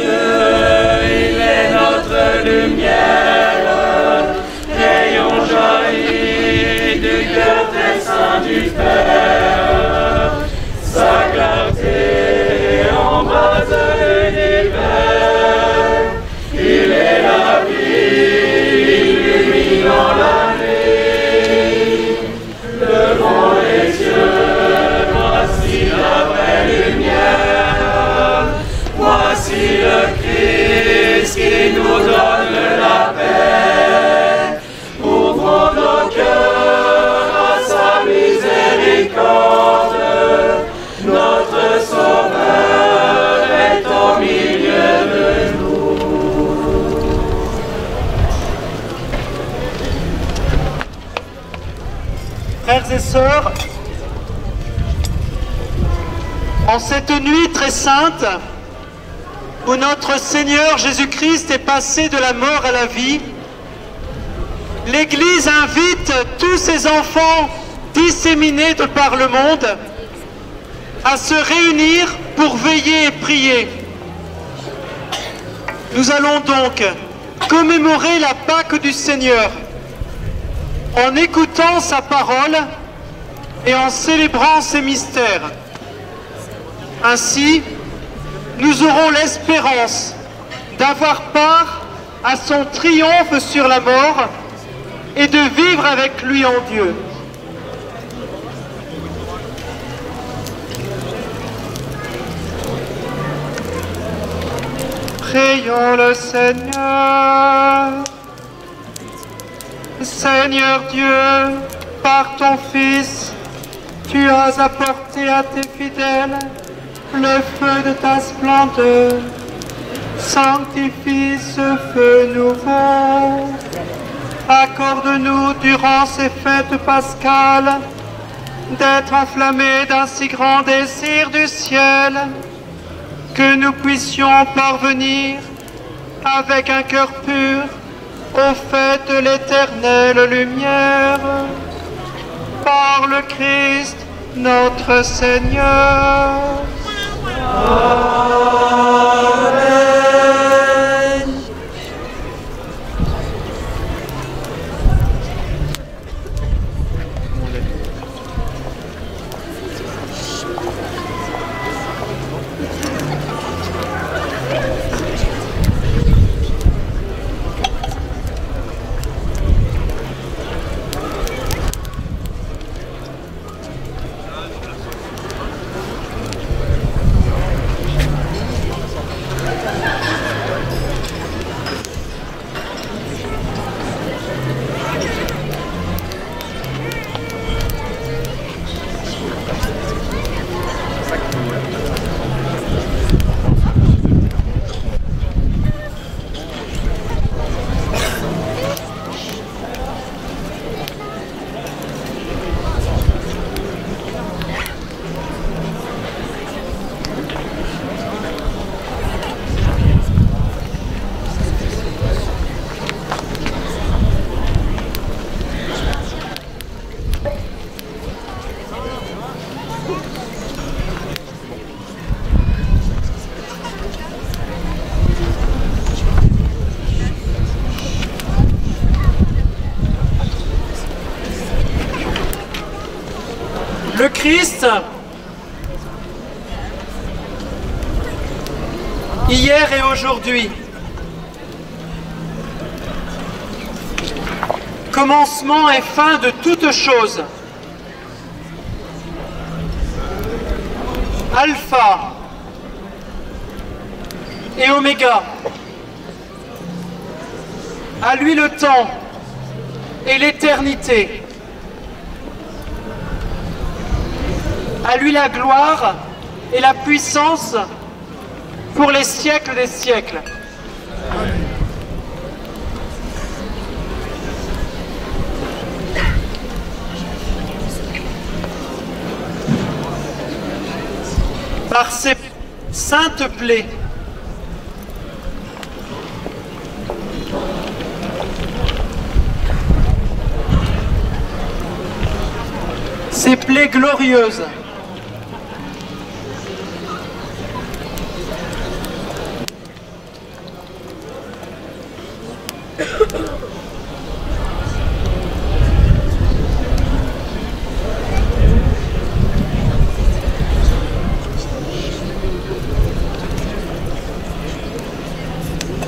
cieux, il est notre lumière, rayon jaillit du cœur très saint du Père, sa clarté embrase l'univers, il est la vie, illuminant la nuit, levons les yeux, voici la vraie lumière, voici le Christ qui nous donne la paix, ouvrons nos cœurs à sa miséricorde, notre Sauveur est au milieu de nous. Frères et sœurs, en cette nuit très sainte, où notre Seigneur Jésus-Christ est passé de la mort à la vie, l'Église invite tous ses enfants disséminés de par le monde à se réunir pour veiller et prier. Nous allons donc commémorer la Pâque du Seigneur en écoutant sa parole et en célébrant ses mystères. Ainsi, nous aurons l'espérance d'avoir part à son triomphe sur la mort et de vivre avec lui en Dieu. Prions le Seigneur. Seigneur Dieu, par ton Fils, tu as apporté à tes fidèles le feu de ta splendeur. Sanctifie ce feu nouveau. Accorde-nous durant ces fêtes pascales d'être enflammés d'un si grand désir du ciel, que nous puissions parvenir avec un cœur pur au fait de l'éternelle lumière. Par le Christ, notre Seigneur. Amen. Le Christ, hier et aujourd'hui, commencement et fin de toutes choses, Alpha et Oméga, à lui le temps et l'éternité. À lui la gloire et la puissance pour les siècles des siècles. Par ses saintes plaies, ces plaies glorieuses,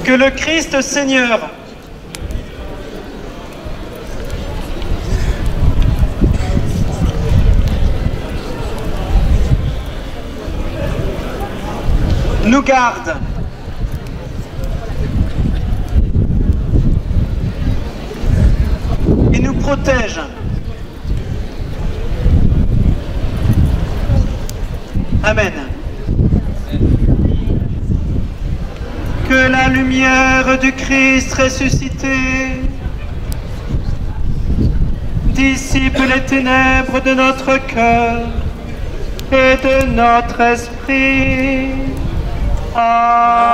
Que le Christ Seigneur nous garde et nous protège. Amen. Que la lumière du Christ ressuscité dissipe les ténèbres de notre cœur et de notre esprit. Amen.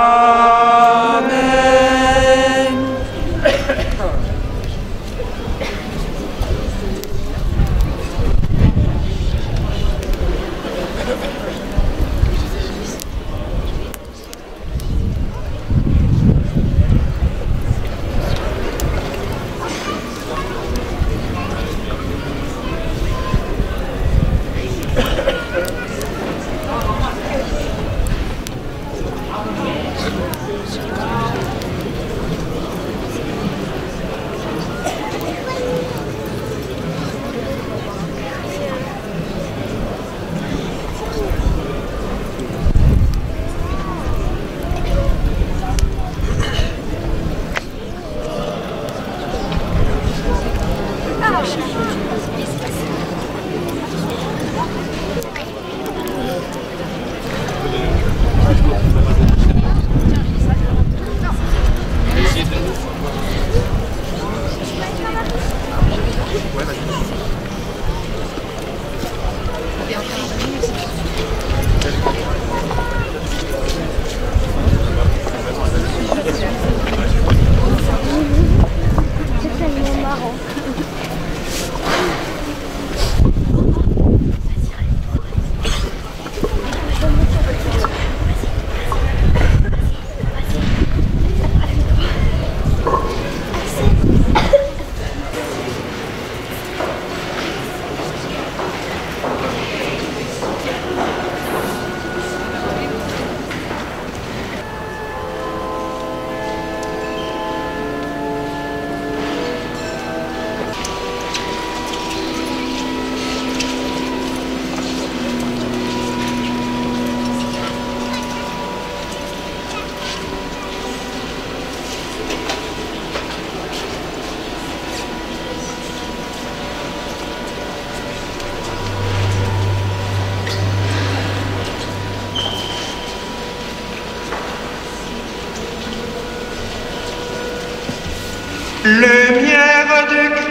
Lumière du Christ,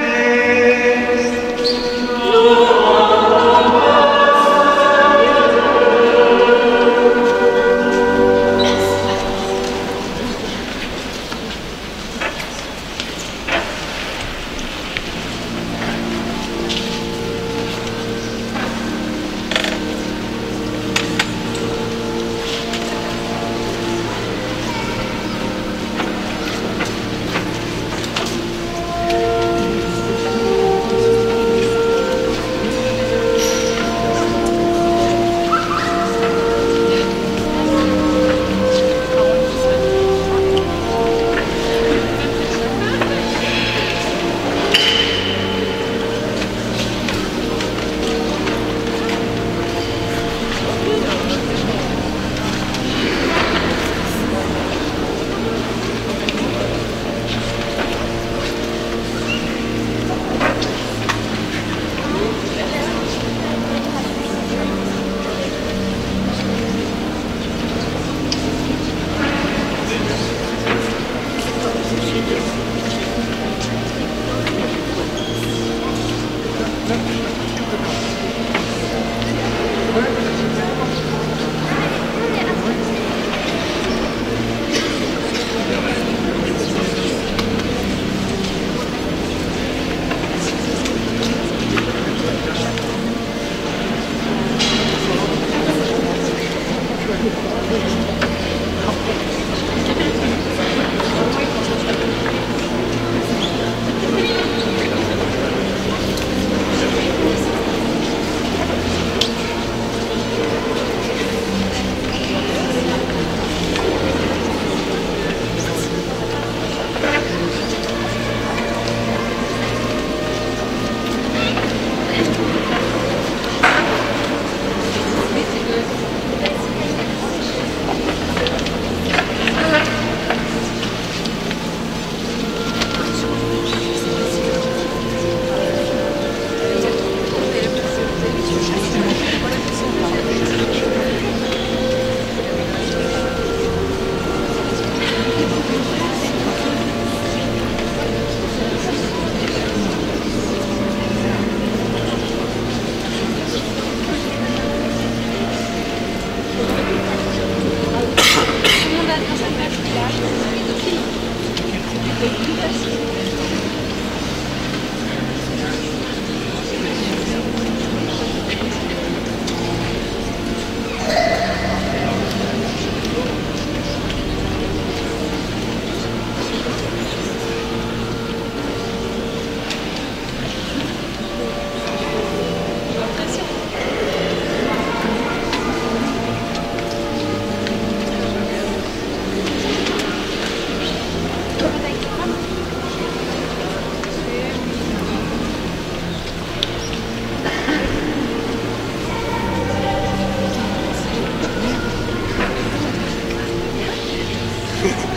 Jésus,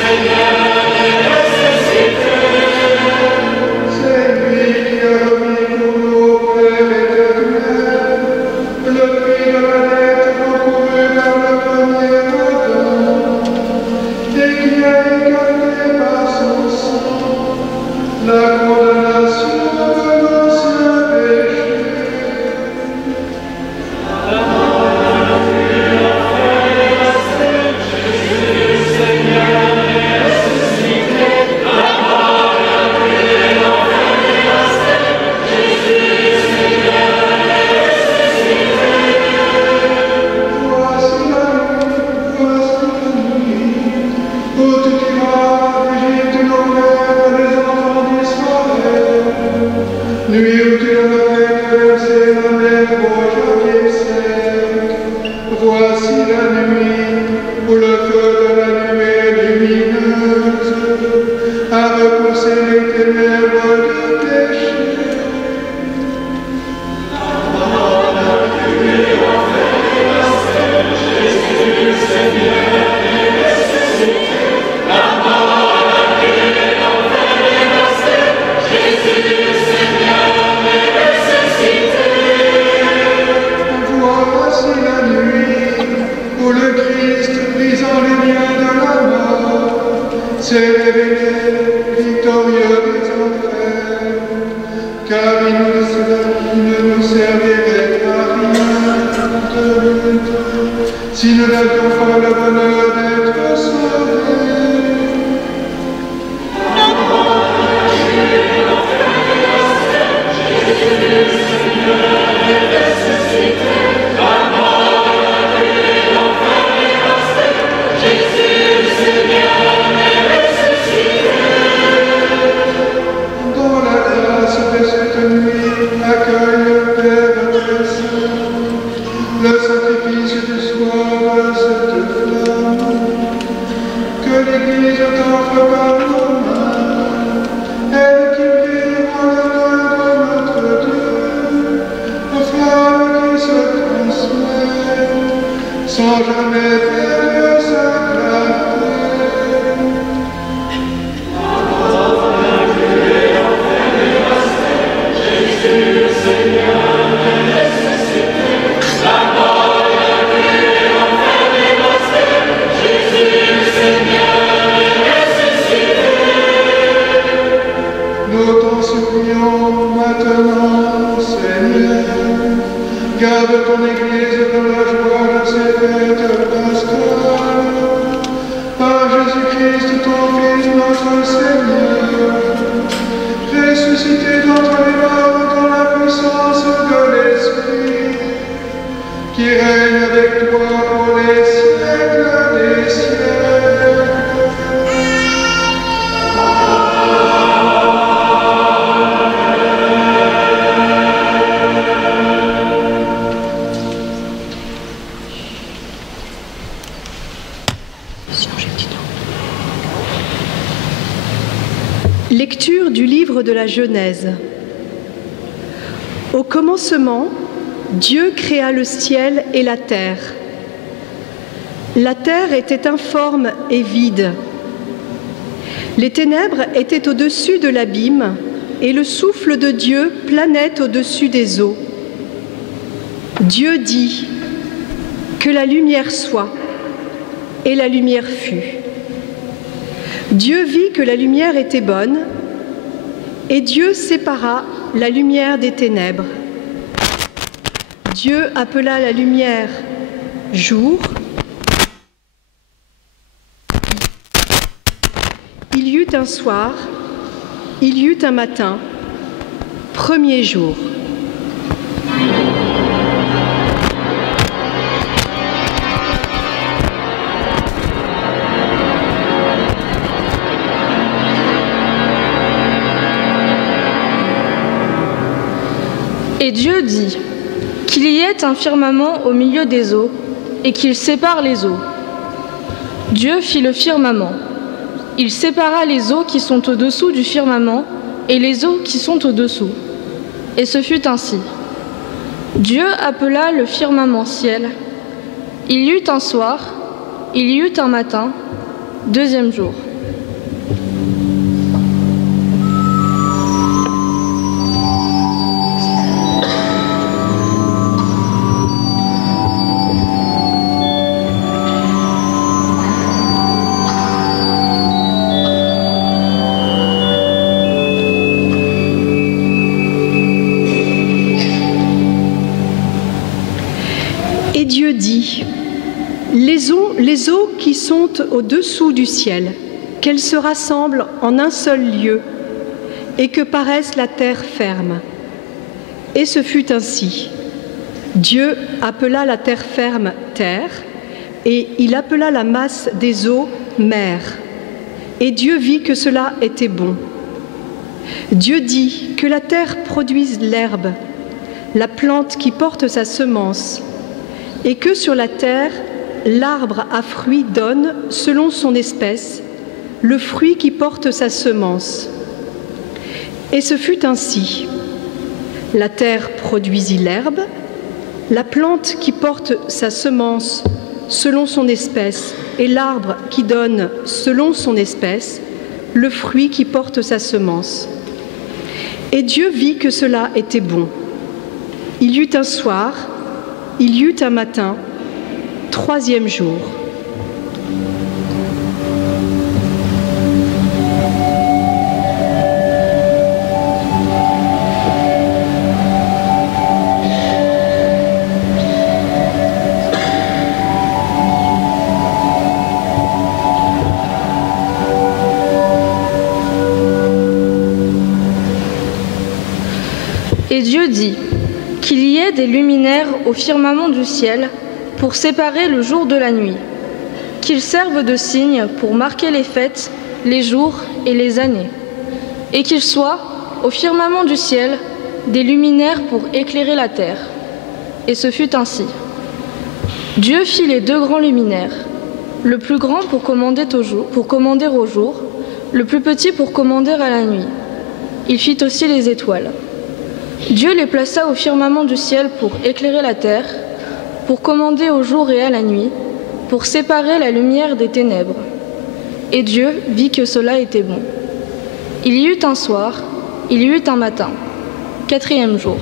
Seigneur, ressuscité. traverser la mer au janvier sec. Voici la nuit où le feu de la nuée lumineuse a repoussé les ténèbres du péché. Voici la nuit où le Christ, brisant les liens de la mort, s'est révélé victorieux des enfers, car il ne nous servirait à rien de lutte si nous n'avions pas le bonheur d'être sauvés. Dans la grâce de cette nuit, accueille le Père très saint, le sacrifice du soir de cette flamme, que l'Église t'offre par nos mains, elle qui brille en l'honneur de notre Dieu, flamme qui se transmet, sans jamais perdre sa clarté. Nous t'en supplions maintenant, Seigneur, garde ton Église dans la joie de ses fêtes pascales. Par Jésus-Christ, ton Fils, notre Seigneur, ressuscité d'entre les morts dans la puissance de l'Esprit, qui règne avec toi pour les siècles des siècles. Lecture du livre de la Genèse. Au commencement, Dieu créa le ciel et la terre. La terre était informe et vide. Les ténèbres étaient au-dessus de l'abîme et le souffle de Dieu planait au-dessus des eaux. Dieu dit : que la lumière soit, et la lumière fut. Dieu vit que la lumière était bonne, et Dieu sépara la lumière des ténèbres. Dieu appela la lumière jour. Il y eut un soir, il y eut un matin, premier jour. Et Dieu dit qu'il y ait un firmament au milieu des eaux et qu'il sépare les eaux. Dieu fit le firmament. Il sépara les eaux qui sont au-dessous du firmament et les eaux qui sont au-dessous. Et ce fut ainsi. Dieu appela le firmament ciel. Il y eut un soir, il y eut un matin, deuxième jour. Et Dieu dit : les eaux qui sont au-dessous du ciel, qu'elles se rassemblent en un seul lieu, et que paraisse la terre ferme. Et ce fut ainsi. Dieu appela la terre ferme terre, et il appela la masse des eaux mer. Et Dieu vit que cela était bon. Dieu dit que la terre produise l'herbe, la plante qui porte sa semence, et que sur la terre, l'arbre à fruits donne, selon son espèce, le fruit qui porte sa semence. Et ce fut ainsi. La terre produisit l'herbe, la plante qui porte sa semence selon son espèce, et l'arbre qui donne, selon son espèce, le fruit qui porte sa semence. Et Dieu vit que cela était bon. Il y eut un soir, il y eut un matin, troisième jour. Et Dieu dit qu'il y ait des luminaires au firmament du ciel pour séparer le jour de la nuit, qu'ils servent de signes pour marquer les fêtes, les jours et les années, et qu'il soit au firmament du ciel des luminaires pour éclairer la terre. Et ce fut ainsi. Dieu fit les deux grands luminaires, le plus grand pour commander au jour, le plus petit pour commander à la nuit. Il fit aussi les étoiles. Dieu les plaça au firmament du ciel pour éclairer la terre, pour commander au jour et à la nuit, pour séparer la lumière des ténèbres. Et Dieu vit que cela était bon. Il y eut un soir, il y eut un matin, quatrième jour.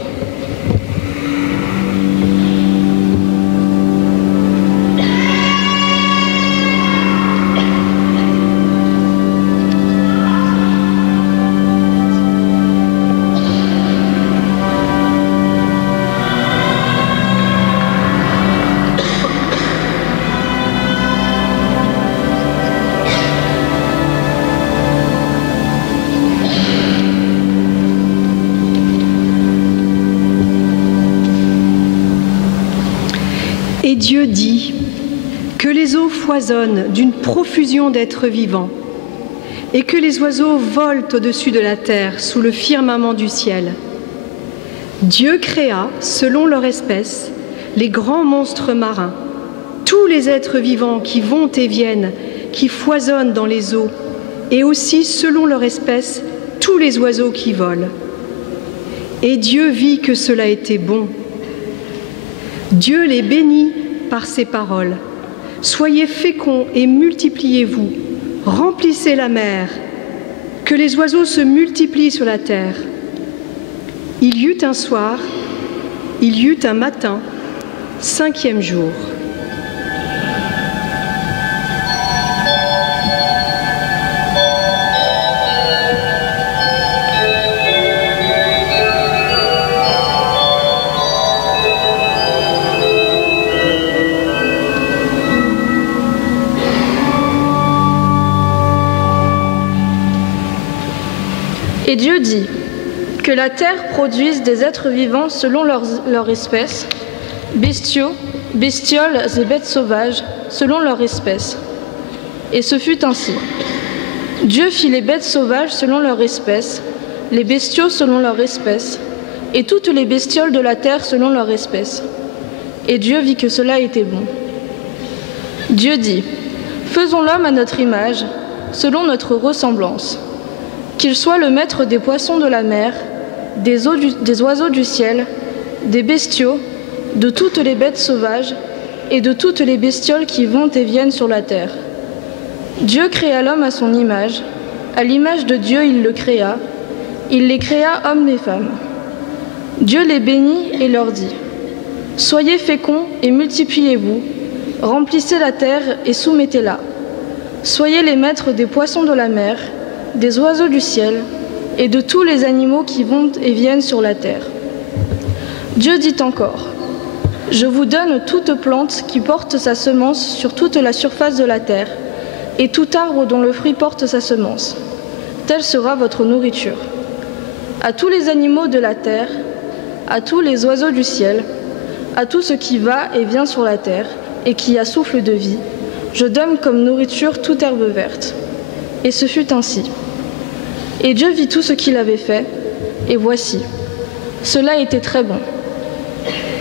Et Dieu dit que les eaux foisonnent d'une profusion d'êtres vivants et que les oiseaux volent au-dessus de la terre sous le firmament du ciel. Dieu créa, selon leur espèce, les grands monstres marins, tous les êtres vivants qui vont et viennent, qui foisonnent dans les eaux, et aussi, selon leur espèce, tous les oiseaux qui volent. Et Dieu vit que cela était bon. Dieu les bénit par ses paroles. Soyez féconds et multipliez-vous, remplissez la mer, que les oiseaux se multiplient sur la terre. Il y eut un soir, il y eut un matin, cinquième jour. Et Dieu dit que la terre produise des êtres vivants selon leur espèce, bestiaux, bestioles et bêtes sauvages selon leur espèce. Et ce fut ainsi. Dieu fit les bêtes sauvages selon leur espèce, les bestiaux selon leur espèce, et toutes les bestioles de la terre selon leur espèce. Et Dieu vit que cela était bon. Dieu dit, faisons l'homme à notre image, selon notre ressemblance. Qu'il soit le maître des poissons de la mer, des oiseaux du ciel, des bestiaux, de toutes les bêtes sauvages et de toutes les bestioles qui vont et viennent sur la terre. Dieu créa l'homme à son image, à l'image de Dieu il le créa, il les créa hommes et femmes. Dieu les bénit et leur dit, soyez féconds et multipliez-vous, remplissez la terre et soumettez-la. Soyez les maîtres des poissons de la mer, des oiseaux du ciel et de tous les animaux qui vont et viennent sur la terre. Dieu dit encore, je vous donne toute plante qui porte sa semence sur toute la surface de la terre, et tout arbre dont le fruit porte sa semence. Telle sera votre nourriture. À tous les animaux de la terre, à tous les oiseaux du ciel, à tout ce qui va et vient sur la terre, et qui a souffle de vie, je donne comme nourriture toute herbe verte. Et ce fut ainsi. Et Dieu vit tout ce qu'il avait fait, et voici, cela était très bon.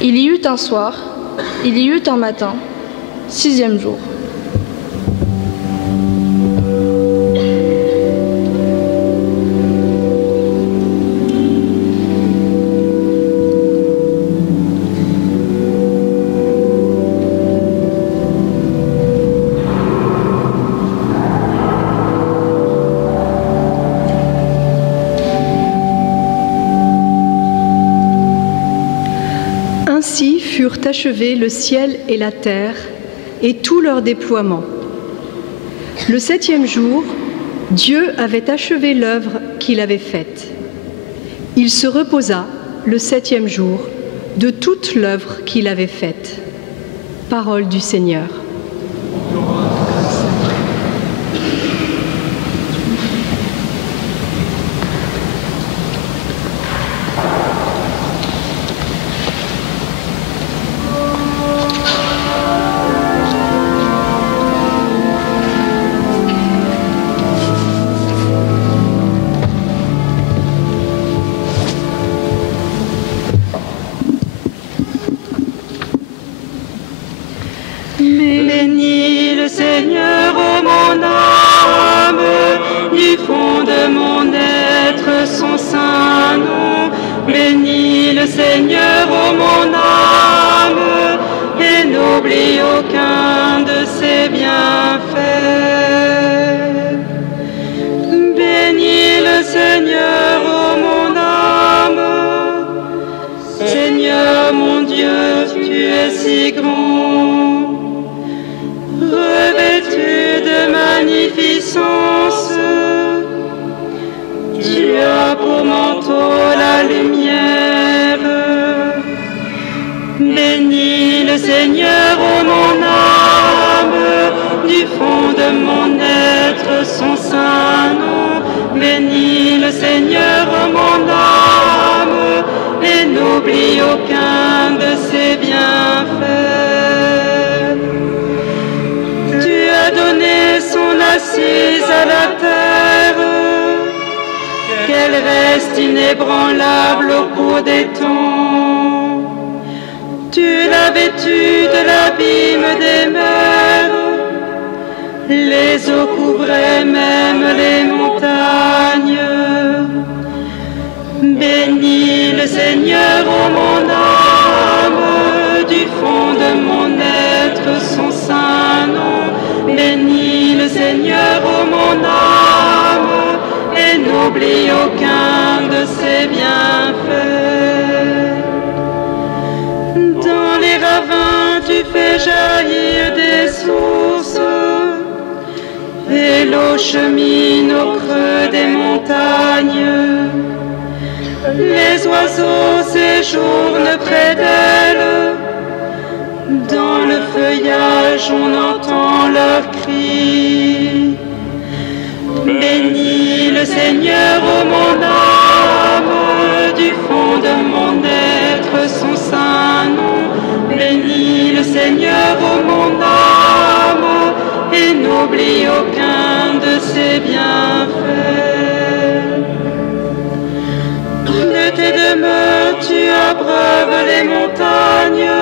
Il y eut un soir, il y eut un matin, 6e jour. Ainsi furent achevés le ciel et la terre et tout leur déploiement. Le 7e jour, Dieu avait achevé l'œuvre qu'il avait faite. Il se reposa le 7e jour de toute l'œuvre qu'il avait faite. Parole du Seigneur. Bénis le Seigneur, ô mon âme, du fond de mon être son saint nom. Bénis le Seigneur, ô mon âme, et n'oublie aucun de ses bienfaits. Bénis le Seigneur, ô mon âme. Seigneur mon Dieu, tu es si grand. Revêtu de magnificence, tu as pour manteau la lumière. Bénis le Seigneur, ô mon âme, du fond de mon être son saint nom. Bénis le Seigneur, ô mon âme, et n'oublie aucun de ses bienfaits. Donner son assise à la terre, qu'elle reste inébranlable au cours des temps. Tu l'as vêtue de l'abîme des mers, les eaux couvraient même les montagnes. Bénis le Seigneur, ô mon âme, du fond de mon être son saint nom. Bénis le Seigneur, ô mon âme, et n'oublie aucun de ses bienfaits. Dans les ravins, tu fais jaillir des sources, et l'eau chemine au creux des montagnes. Les oiseaux séjournent près d'elle. Dans le feuillage, on entend leurs cris. Bénis le Seigneur, ô mon âme, du fond de mon être son saint nom. Bénis le Seigneur, ô mon âme, et n'oublie aucun de ses bienfaits. De tes demeures, tu abreuves les montagnes,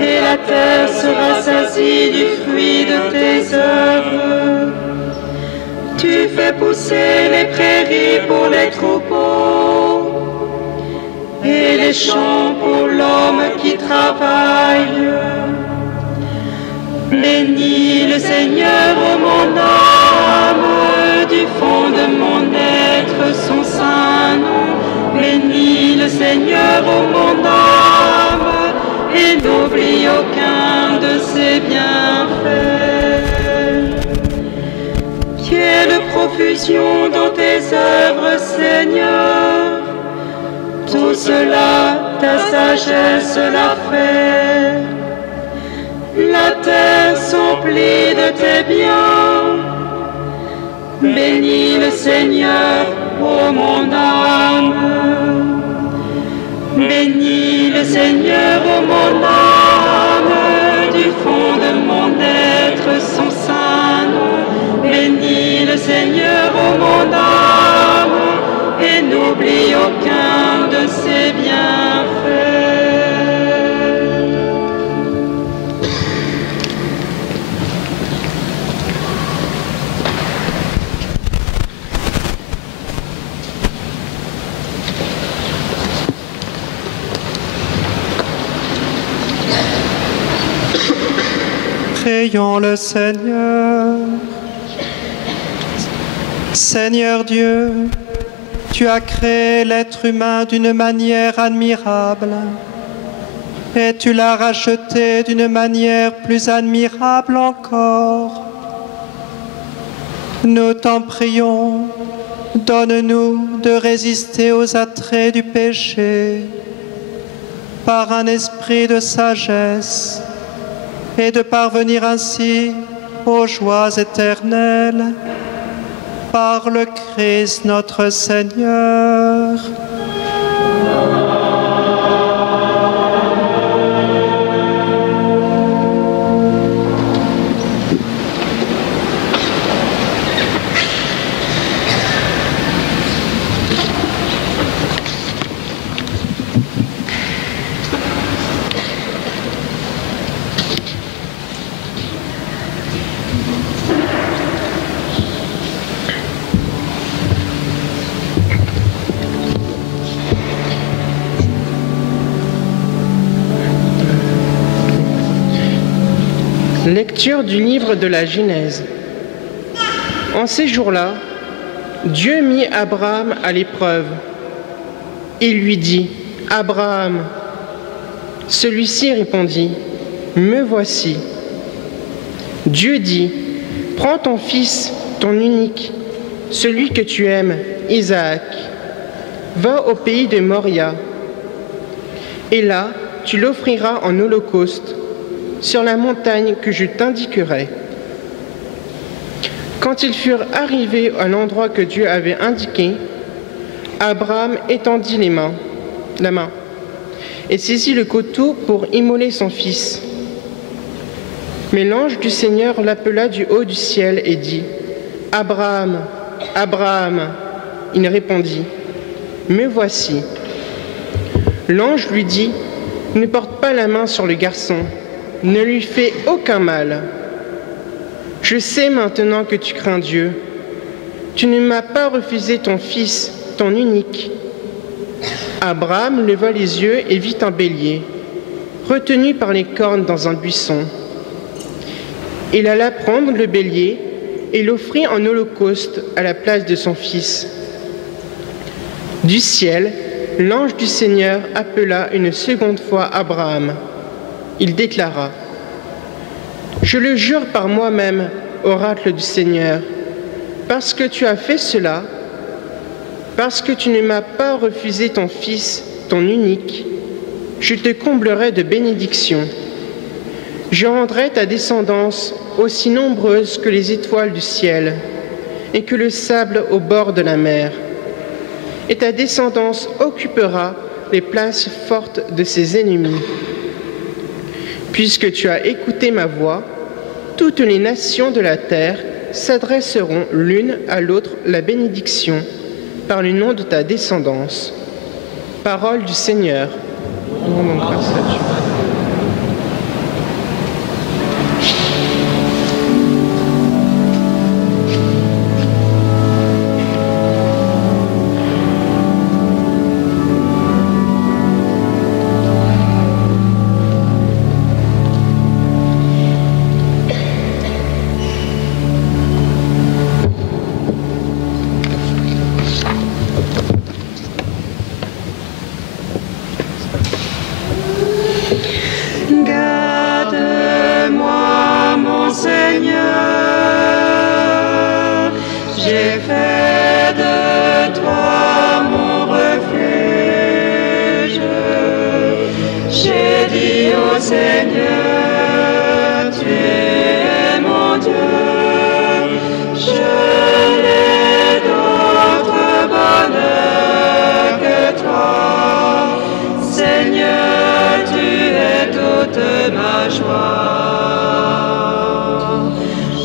et la terre sera saisie du fruit de tes œuvres. Tu fais pousser les prairies pour les troupeaux, et les champs pour l'homme qui travaille. Bénis le Seigneur, ô mon âme, du fond de mon être son saint nom. Bénis le Seigneur, ô mon âme, et n'oublie aucun de ses bienfaits. Quelle profusion dans tes œuvres, Seigneur, tout cela, ta sagesse l'a fait. La terre s'emplit de tes biens. Bénis le Seigneur, ô mon âme. Bénis le Seigneur, ô mon âme, du fond de mon être son saint nom. Bénis le Seigneur, ô mon âme. Prions le Seigneur. Seigneur Dieu, tu as créé l'être humain d'une manière admirable et tu l'as racheté d'une manière plus admirable encore. Nous t'en prions, donne-nous de résister aux attraits du péché par un esprit de sagesse et de parvenir ainsi aux joies éternelles par le Christ notre Seigneur. Lecture du livre de la Genèse. En ces jours-là, Dieu mit Abraham à l'épreuve. Il lui dit, « Abraham !» Celui-ci répondit, « Me voici. » Dieu dit, « Prends ton fils, ton unique, celui que tu aimes, Isaac. Va au pays de Moria. Et là, tu l'offriras en holocauste sur la montagne que je t'indiquerai. » Quand ils furent arrivés à l'endroit que Dieu avait indiqué, Abraham étendit la main et saisit le couteau pour immoler son fils. Mais l'ange du Seigneur l'appela du haut du ciel et dit, « Abraham, Abraham !» Il répondit, « Me voici. » L'ange lui dit, « Ne porte pas la main sur le garçon, ne lui fais aucun mal. Je sais maintenant que tu crains Dieu. Tu ne m'as pas refusé ton fils, ton unique. » Abraham leva les yeux et vit un bélier, retenu par les cornes dans un buisson. Il alla prendre le bélier et l'offrit en holocauste à la place de son fils. Du ciel, l'ange du Seigneur appela une seconde fois Abraham. Il déclara, « Je le jure par moi-même, oracle du Seigneur, parce que tu as fait cela, parce que tu ne m'as pas refusé ton fils, ton unique, je te comblerai de bénédictions. Je rendrai ta descendance aussi nombreuse que les étoiles du ciel et que le sable au bord de la mer. Et ta descendance occupera les places fortes de ses ennemis. Puisque tu as écouté ma voix, toutes les nations de la terre s'adresseront l'une à l'autre la bénédiction par le nom de ta descendance. » Parole du Seigneur. Rendons grâce à Dieu.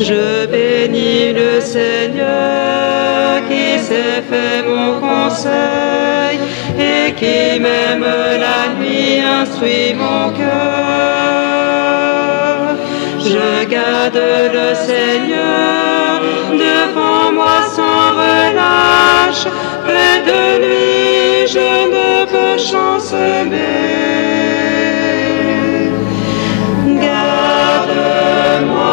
Je bénis le Seigneur qui s'est fait mon conseil et qui même la nuit instruit mon cœur. Je garde le Seigneur devant moi sans relâche, près de lui je ne peux chanceler. Garde-moi.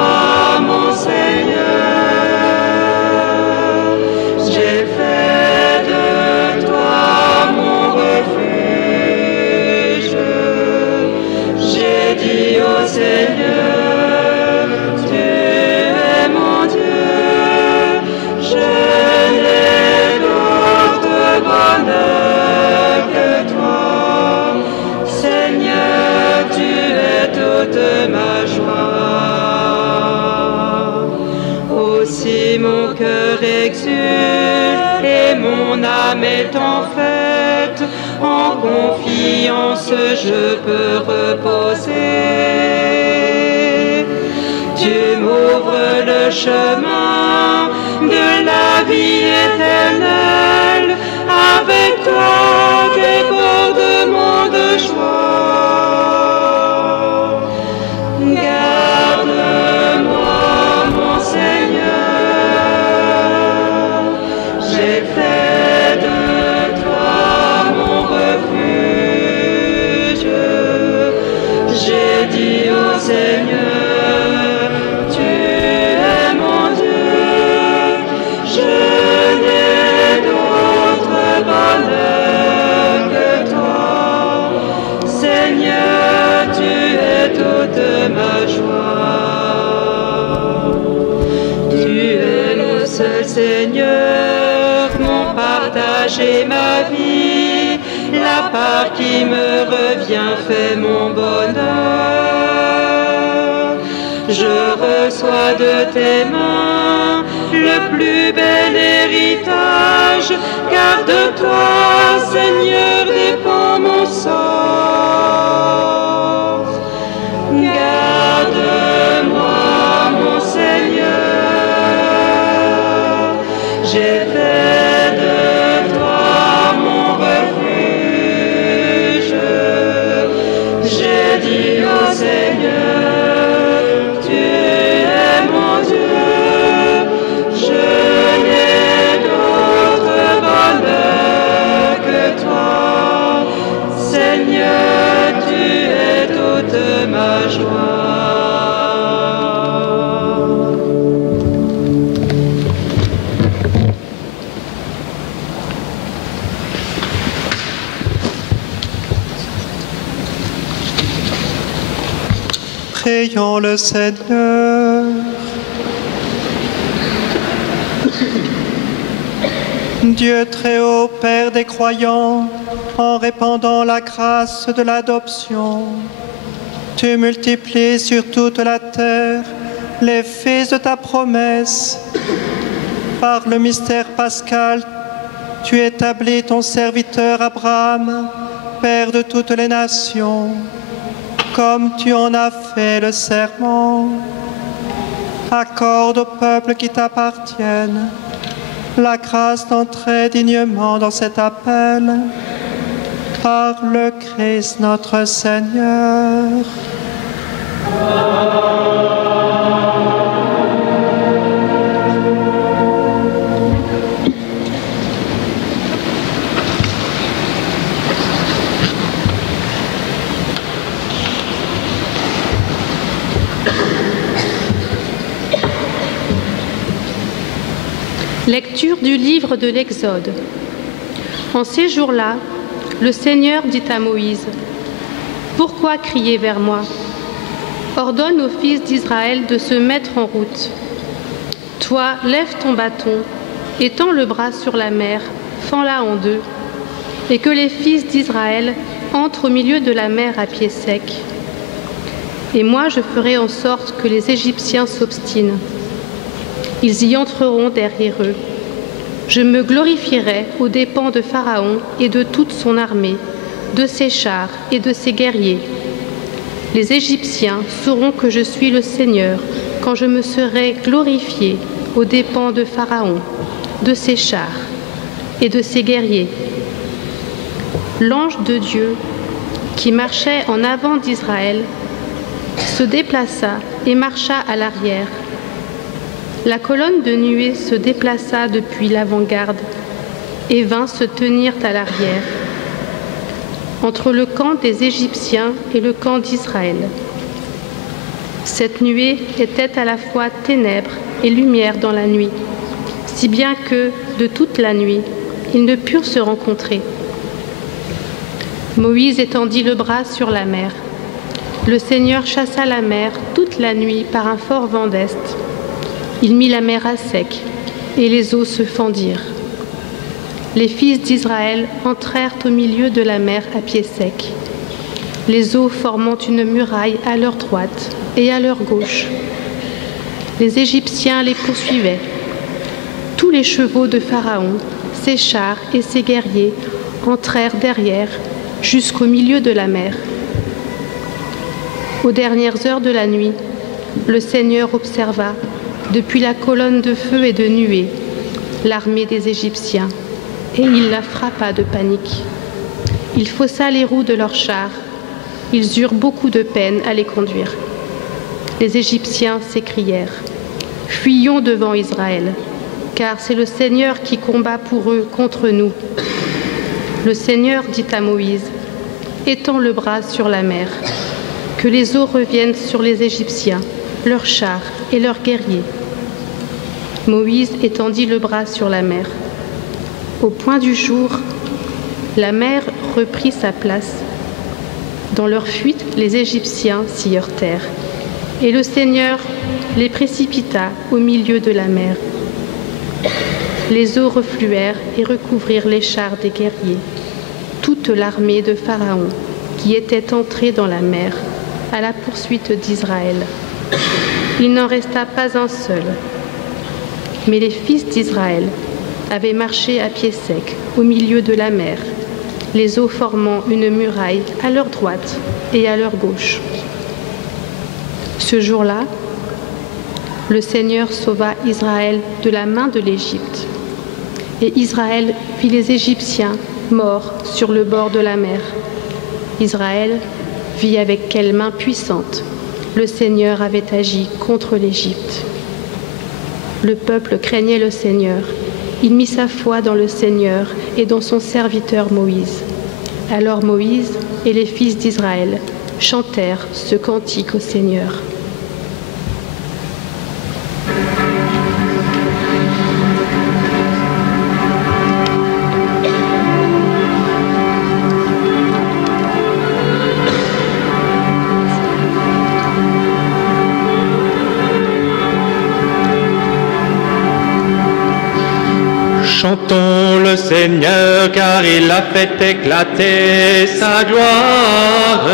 âme est en fête, en confiance je peux reposer. Tu m'ouvres le chemin de la vie éternelle, avec toi débordement de joie. Garde-moi, mon Seigneur, j'ai fait de toi mon refuge. J'ai dit au Seigneur, tu es mon Dieu, je n'ai d'autre bonheur que toi. Seigneur, tu es toute ma joie. Tu es le seul Seigneur, mon partage et ma vie, la part qui me revient fait mon bonheur. Je reçois de tes mains le plus bel héritage, car de toi, Seigneur, dépend mon sort. Garde-moi, mon Seigneur, j'ai fait de toi mon refuge. J'ai dit au Seigneur, tu es mon Dieu, je n'ai d'autre bonheur que toi. Seigneur, tu es toute ma joie. Prions le Seigneur. Dieu très haut, Père des croyants, en répandant la grâce de l'adoption, tu multiplies sur toute la terre les fils de ta promesse. Par le mystère pascal, tu établis ton serviteur Abraham, Père de toutes les nations, comme tu en as fait le serment. Accorde aux peuples qui t'appartiennent la grâce d'entrer dignement dans cet appel, par le Christ notre Seigneur. Lecture du livre de l'Exode. En ces jours-là, le Seigneur dit à Moïse, « Pourquoi crier vers moi? Ordonne aux fils d'Israël de se mettre en route. Toi, lève ton bâton, étends le bras sur la mer, fends-la en deux, et que les fils d'Israël entrent au milieu de la mer à pied sec. Et moi, je ferai en sorte que les Égyptiens s'obstinent. Ils y entreront derrière eux. Je me glorifierai aux dépens de Pharaon et de toute son armée, de ses chars et de ses guerriers. Les Égyptiens sauront que je suis le Seigneur quand je me serai glorifié aux dépens de Pharaon, de ses chars et de ses guerriers. » L'ange de Dieu, qui marchait en avant d'Israël, se déplaça et marcha à l'arrière. La colonne de nuée se déplaça depuis l'avant-garde et vint se tenir à l'arrière, entre le camp des Égyptiens et le camp d'Israël. Cette nuée était à la fois ténèbres et lumière dans la nuit, si bien que, de toute la nuit, ils ne purent se rencontrer. Moïse étendit le bras sur la mer. Le Seigneur chassa la mer toute la nuit par un fort vent d'est. Il mit la mer à sec, et les eaux se fendirent. Les fils d'Israël entrèrent au milieu de la mer à pied sec, les eaux formant une muraille à leur droite et à leur gauche. Les Égyptiens les poursuivaient. Tous les chevaux de Pharaon, ses chars et ses guerriers entrèrent derrière jusqu'au milieu de la mer. Aux dernières heures de la nuit, le Seigneur observa, depuis la colonne de feu et de nuée, l'armée des Égyptiens, et il la frappa de panique. Il faussa les roues de leurs chars. Ils eurent beaucoup de peine à les conduire. Les Égyptiens s'écrièrent : « Fuyons devant Israël, car c'est le Seigneur qui combat pour eux contre nous. » Le Seigneur dit à Moïse : « Étends le bras sur la mer, que les eaux reviennent sur les Égyptiens, leurs chars et leurs guerriers. » Moïse étendit le bras sur la mer. Au point du jour, la mer reprit sa place. Dans leur fuite, les Égyptiens s'y heurtèrent, et le Seigneur les précipita au milieu de la mer. Les eaux refluèrent et recouvrirent les chars des guerriers, toute l'armée de Pharaon qui était entrée dans la mer à la poursuite d'Israël. Il n'en resta pas un seul. Mais les fils d'Israël avaient marché à pied sec au milieu de la mer, les eaux formant une muraille à leur droite et à leur gauche. Ce jour-là, le Seigneur sauva Israël de la main de l'Égypte. Et Israël vit les Égyptiens morts sur le bord de la mer. Israël vit avec quelle main puissante le Seigneur avait agi contre l'Égypte. Le peuple craignait le Seigneur. Il mit sa foi dans le Seigneur et dans son serviteur Moïse. Alors Moïse et les fils d'Israël chantèrent ce cantique au Seigneur. Chantons le Seigneur car il a fait éclater sa gloire.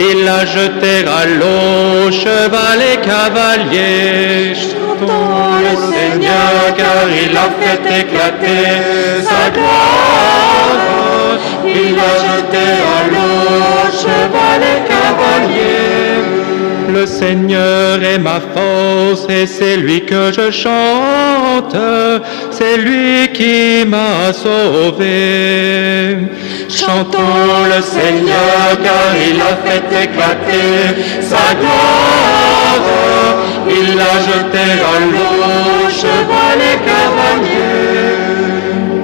Il a jeté à l'eau cheval et cavalier. Chantons le Seigneur car il a fait éclater sa gloire. Il a jeté à l'eau cheval et cavalier. Le Seigneur est ma force et c'est lui que je chante, c'est lui qui m'a sauvé. Chantons le Seigneur car il a fait éclater sa gloire. Il a jeté à l'eau cheval et cavalier.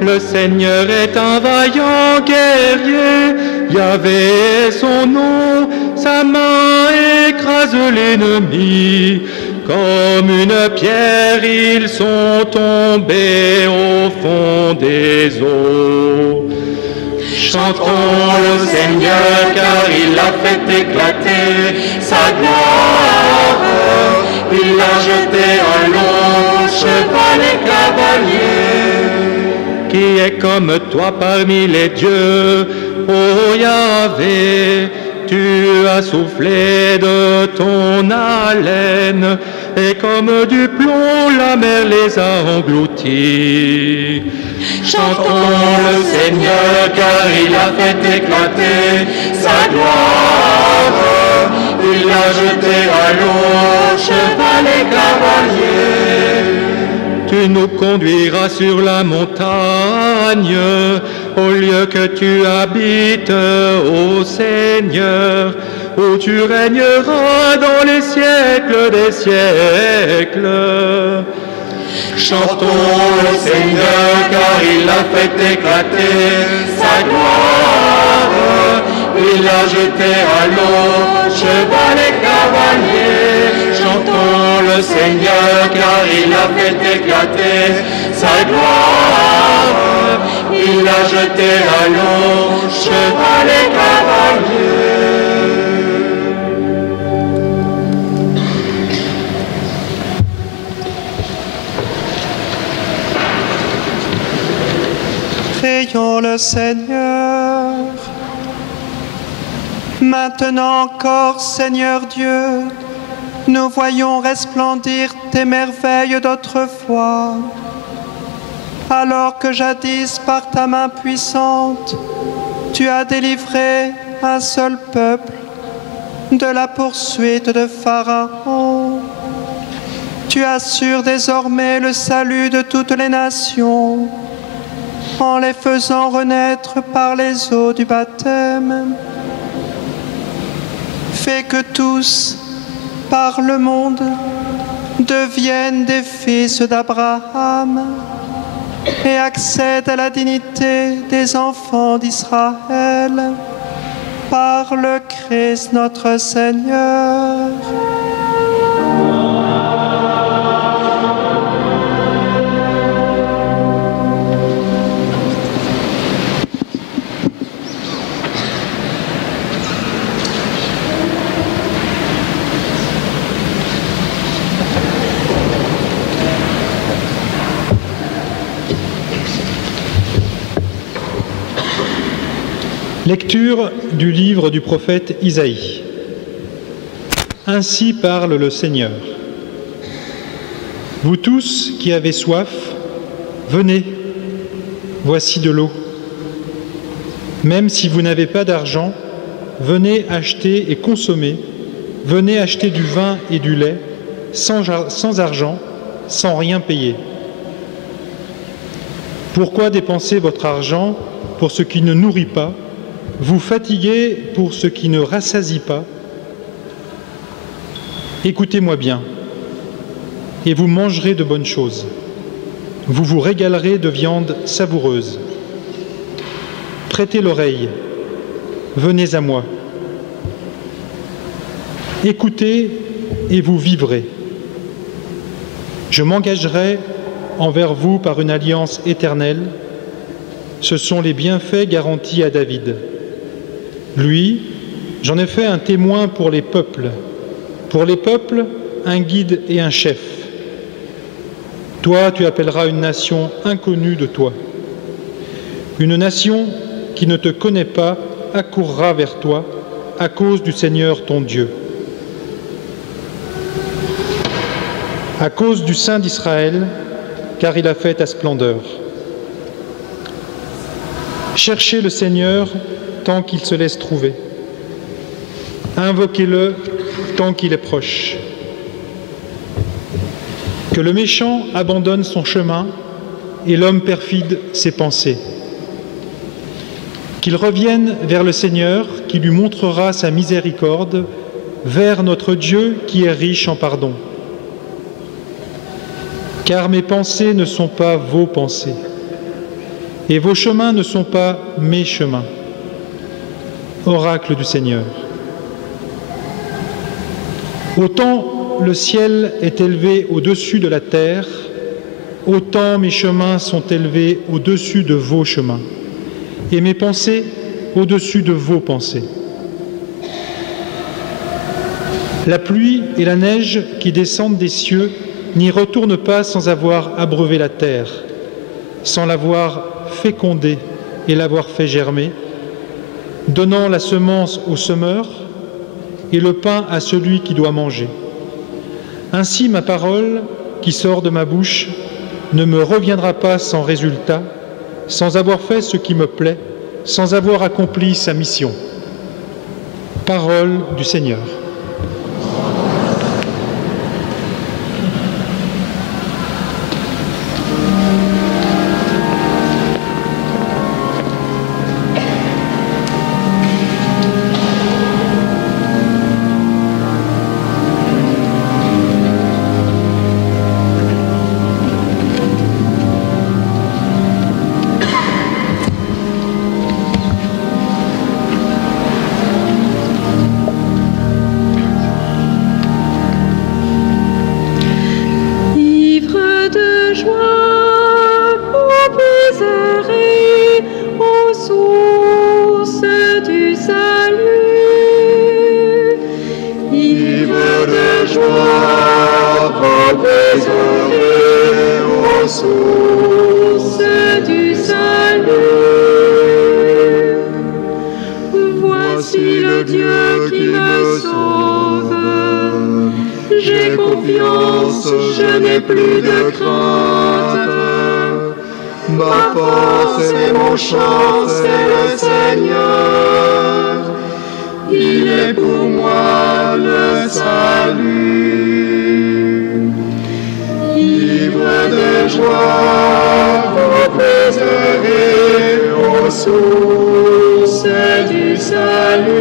Le Seigneur est un vaillant guerrier, Yahvé est son nom, sa main écrase l'ennemi. Comme une pierre, ils sont tombés au fond des eaux. Chantons le Seigneur car il a fait éclater sa gloire. Il a jeté à l'eau cheval et cavalier. Qui est comme toi parmi les dieux, ô Yahvé? Tu as soufflé de ton haleine, et comme du plomb, la mer les a engloutis. Chantons le Seigneur, car il a fait éclater sa gloire. Il a jeté à l'eau cheval et cavalier. Tu nous conduiras sur la montagne, au lieu que tu habites, ô Seigneur, où tu régneras dans les siècles des siècles. Chantons le Seigneur, car il a fait éclater sa gloire. Il a jeté à l'eau cheval et cavalier. Chantons le Seigneur, car il a fait éclater sa gloire. Il a jeté à l'eau cheval et cavalier. Prions le Seigneur. Maintenant encore, Seigneur Dieu, nous voyons resplendir tes merveilles d'autrefois. alors que jadis par ta main puissante, tu as délivré un seul peuple de la poursuite de Pharaon. Tu assures désormais le salut de toutes les nations en les faisant renaître par les eaux du baptême. Fais que tous, par le monde, deviennent des fils d'Abraham et accèdent à la dignité des enfants d'Israël par le Christ notre Seigneur. Lecture du livre du prophète Isaïe. Ainsi parle le Seigneur. Vous tous qui avez soif, venez, voici de l'eau. Même si vous n'avez pas d'argent, venez acheter et consommer, venez acheter du vin et du lait, sans argent, sans rien payer. Pourquoi dépenser votre argent pour ce qui ne nourrit pas, vous fatiguez pour ce qui ne rassasie pas? Écoutez-moi bien, et vous mangerez de bonnes choses. Vous vous régalerez de viande savoureuse. Prêtez l'oreille, venez à moi. Écoutez et vous vivrez. Je m'engagerai envers vous par une alliance éternelle. Ce sont les bienfaits garantis à David. Lui, j'en ai fait un témoin pour les peuples, un guide et un chef. Toi, tu appelleras une nation inconnue de toi. Une nation qui ne te connaît pas accourra vers toi à cause du Seigneur ton Dieu. À cause du Saint d'Israël, car il a fait ta splendeur. Cherchez le Seigneur tant qu'il se laisse trouver. Invoquez-le tant qu'il est proche. Que le méchant abandonne son chemin et l'homme perfide ses pensées. Qu'il revienne vers le Seigneur qui lui montrera sa miséricorde, vers notre Dieu qui est riche en pardon. Car mes pensées ne sont pas vos pensées, et vos chemins ne sont pas mes chemins. Oracle du Seigneur. Autant le ciel est élevé au-dessus de la terre, autant mes chemins sont élevés au-dessus de vos chemins, et mes pensées au-dessus de vos pensées. La pluie et la neige qui descendent des cieux n'y retournent pas sans avoir abreuvé la terre, sans l'avoir fécondée et l'avoir fait germer, donnant la semence au semeur et le pain à celui qui doit manger. Ainsi ma parole qui sort de ma bouche ne me reviendra pas sans résultat, sans avoir fait ce qui me plaît, sans avoir accompli sa mission. Parole du Seigneur. J'ai confiance, je n'ai plus de crainte. Ma force et mon chant, c'est le Seigneur. Il est pour moi le salut. Ivre de joie, vous plaiserez aux sources du salut.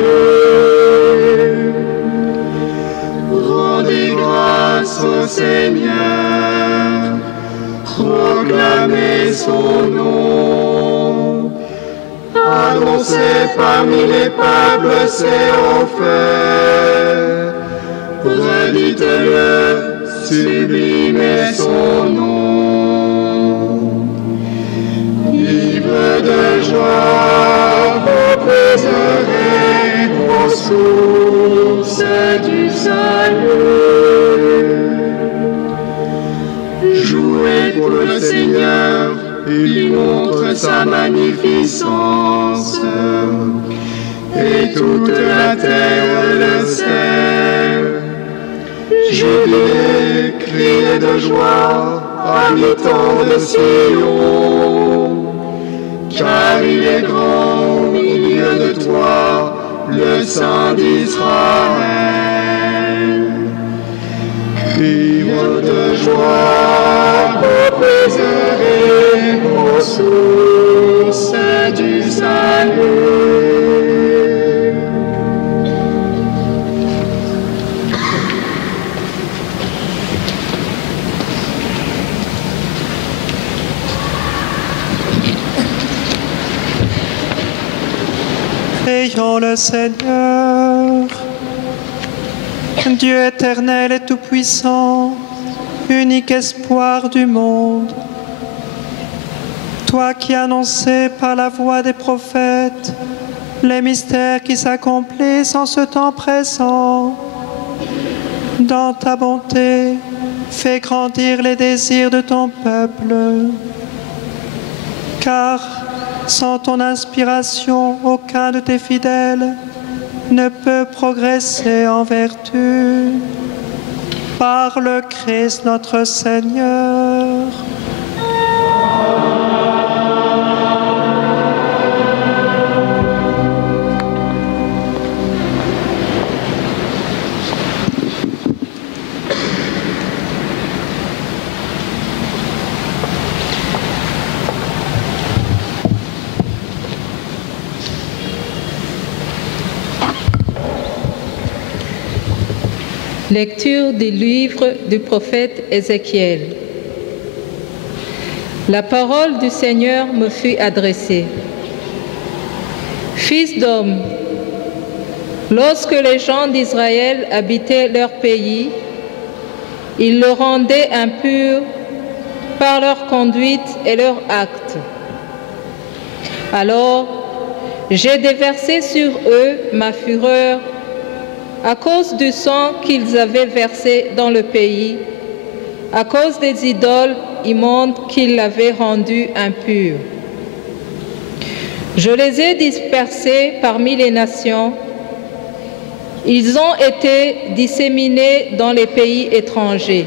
Rendez grâce au Seigneur, proclamez son nom. Annoncez parmi les peuples ses hauts faits. Redites-le, sublimez son nom. Ivre de joie, vous plaiserez aux sources du salut. Jouez pour le Seigneur, il montre sa magnificence, et toute la terre le sait. Jubilez, criez de joie, habitants de Sion, car il est grand au milieu de toi, le Saint d'Israël. Ivre de joie, vous plaiserez aux sources du salut. Prions le Seigneur. Dieu éternel et tout-puissant, unique espoir du monde, toi qui annonçais par la voix des prophètes les mystères qui s'accomplissent en ce temps présent, dans ta bonté, fais grandir les désirs de ton peuple, car sans ton inspiration, aucun de tes fidèles ne peut progresser en vertu. Par le Christ notre Seigneur. Lecture du livre du prophète Ézéchiel. La parole du Seigneur me fut adressée. Fils d'homme, lorsque les gens d'Israël habitaient leur pays, ils le rendaient impur par leur conduite et leurs actes. Alors, j'ai déversé sur eux ma fureur à cause du sang qu'ils avaient versé dans le pays, à cause des idoles immondes qui l'avaient rendu impur. Je les ai dispersés parmi les nations. Ils ont été disséminés dans les pays étrangers.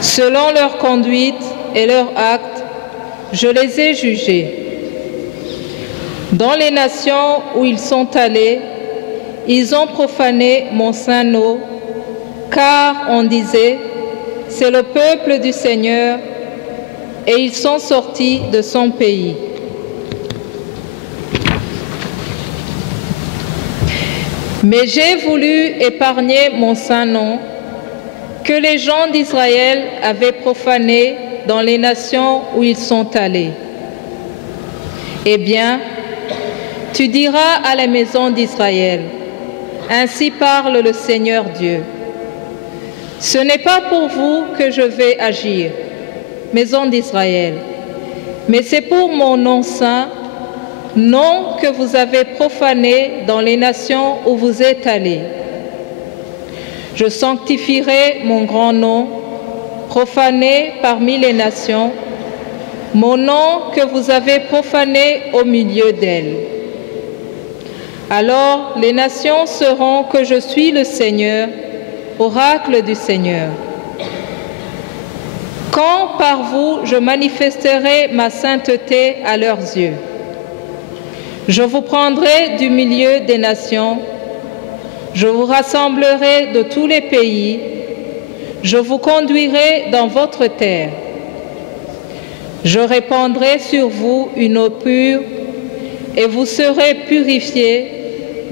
Selon leur conduite et leurs actes, je les ai jugés. Dans les nations où ils sont allés, ils ont profané mon saint nom, car on disait, c'est le peuple du Seigneur, et ils sont sortis de son pays. Mais j'ai voulu épargner mon saint nom, que les gens d'Israël avaient profané dans les nations où ils sont allés. Eh bien, tu diras à la maison d'Israël, ainsi parle le Seigneur Dieu. Ce n'est pas pour vous que je vais agir, maison d'Israël, mais c'est pour mon nom saint, nom que vous avez profané dans les nations où vous êtes allés. Je sanctifierai mon grand nom, profané parmi les nations, mon nom que vous avez profané au milieu d'elles. Alors les nations sauront que je suis le Seigneur, oracle du Seigneur. Quand par vous je manifesterai ma sainteté à leurs yeux. Je vous prendrai du milieu des nations, je vous rassemblerai de tous les pays, je vous conduirai dans votre terre. Je répandrai sur vous une eau pure et vous serez purifiés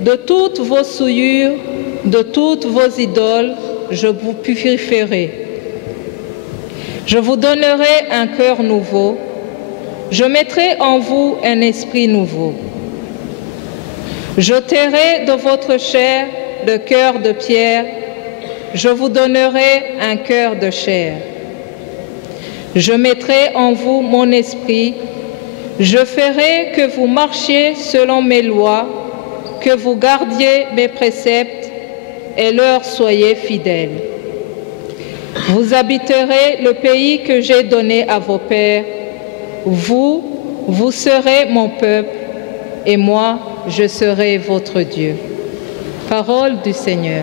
de toutes vos souillures, de toutes vos idoles, je vous purifierai. Je vous donnerai un cœur nouveau, je mettrai en vous un esprit nouveau. J'ôterai de votre chair le cœur de pierre, je vous donnerai un cœur de chair. Je mettrai en vous mon esprit, je ferai que vous marchiez selon mes lois, que vous gardiez mes préceptes et leur soyez fidèles. Vous habiterez le pays que j'ai donné à vos pères. Vous serez mon peuple et moi, je serai votre Dieu. Parole du Seigneur.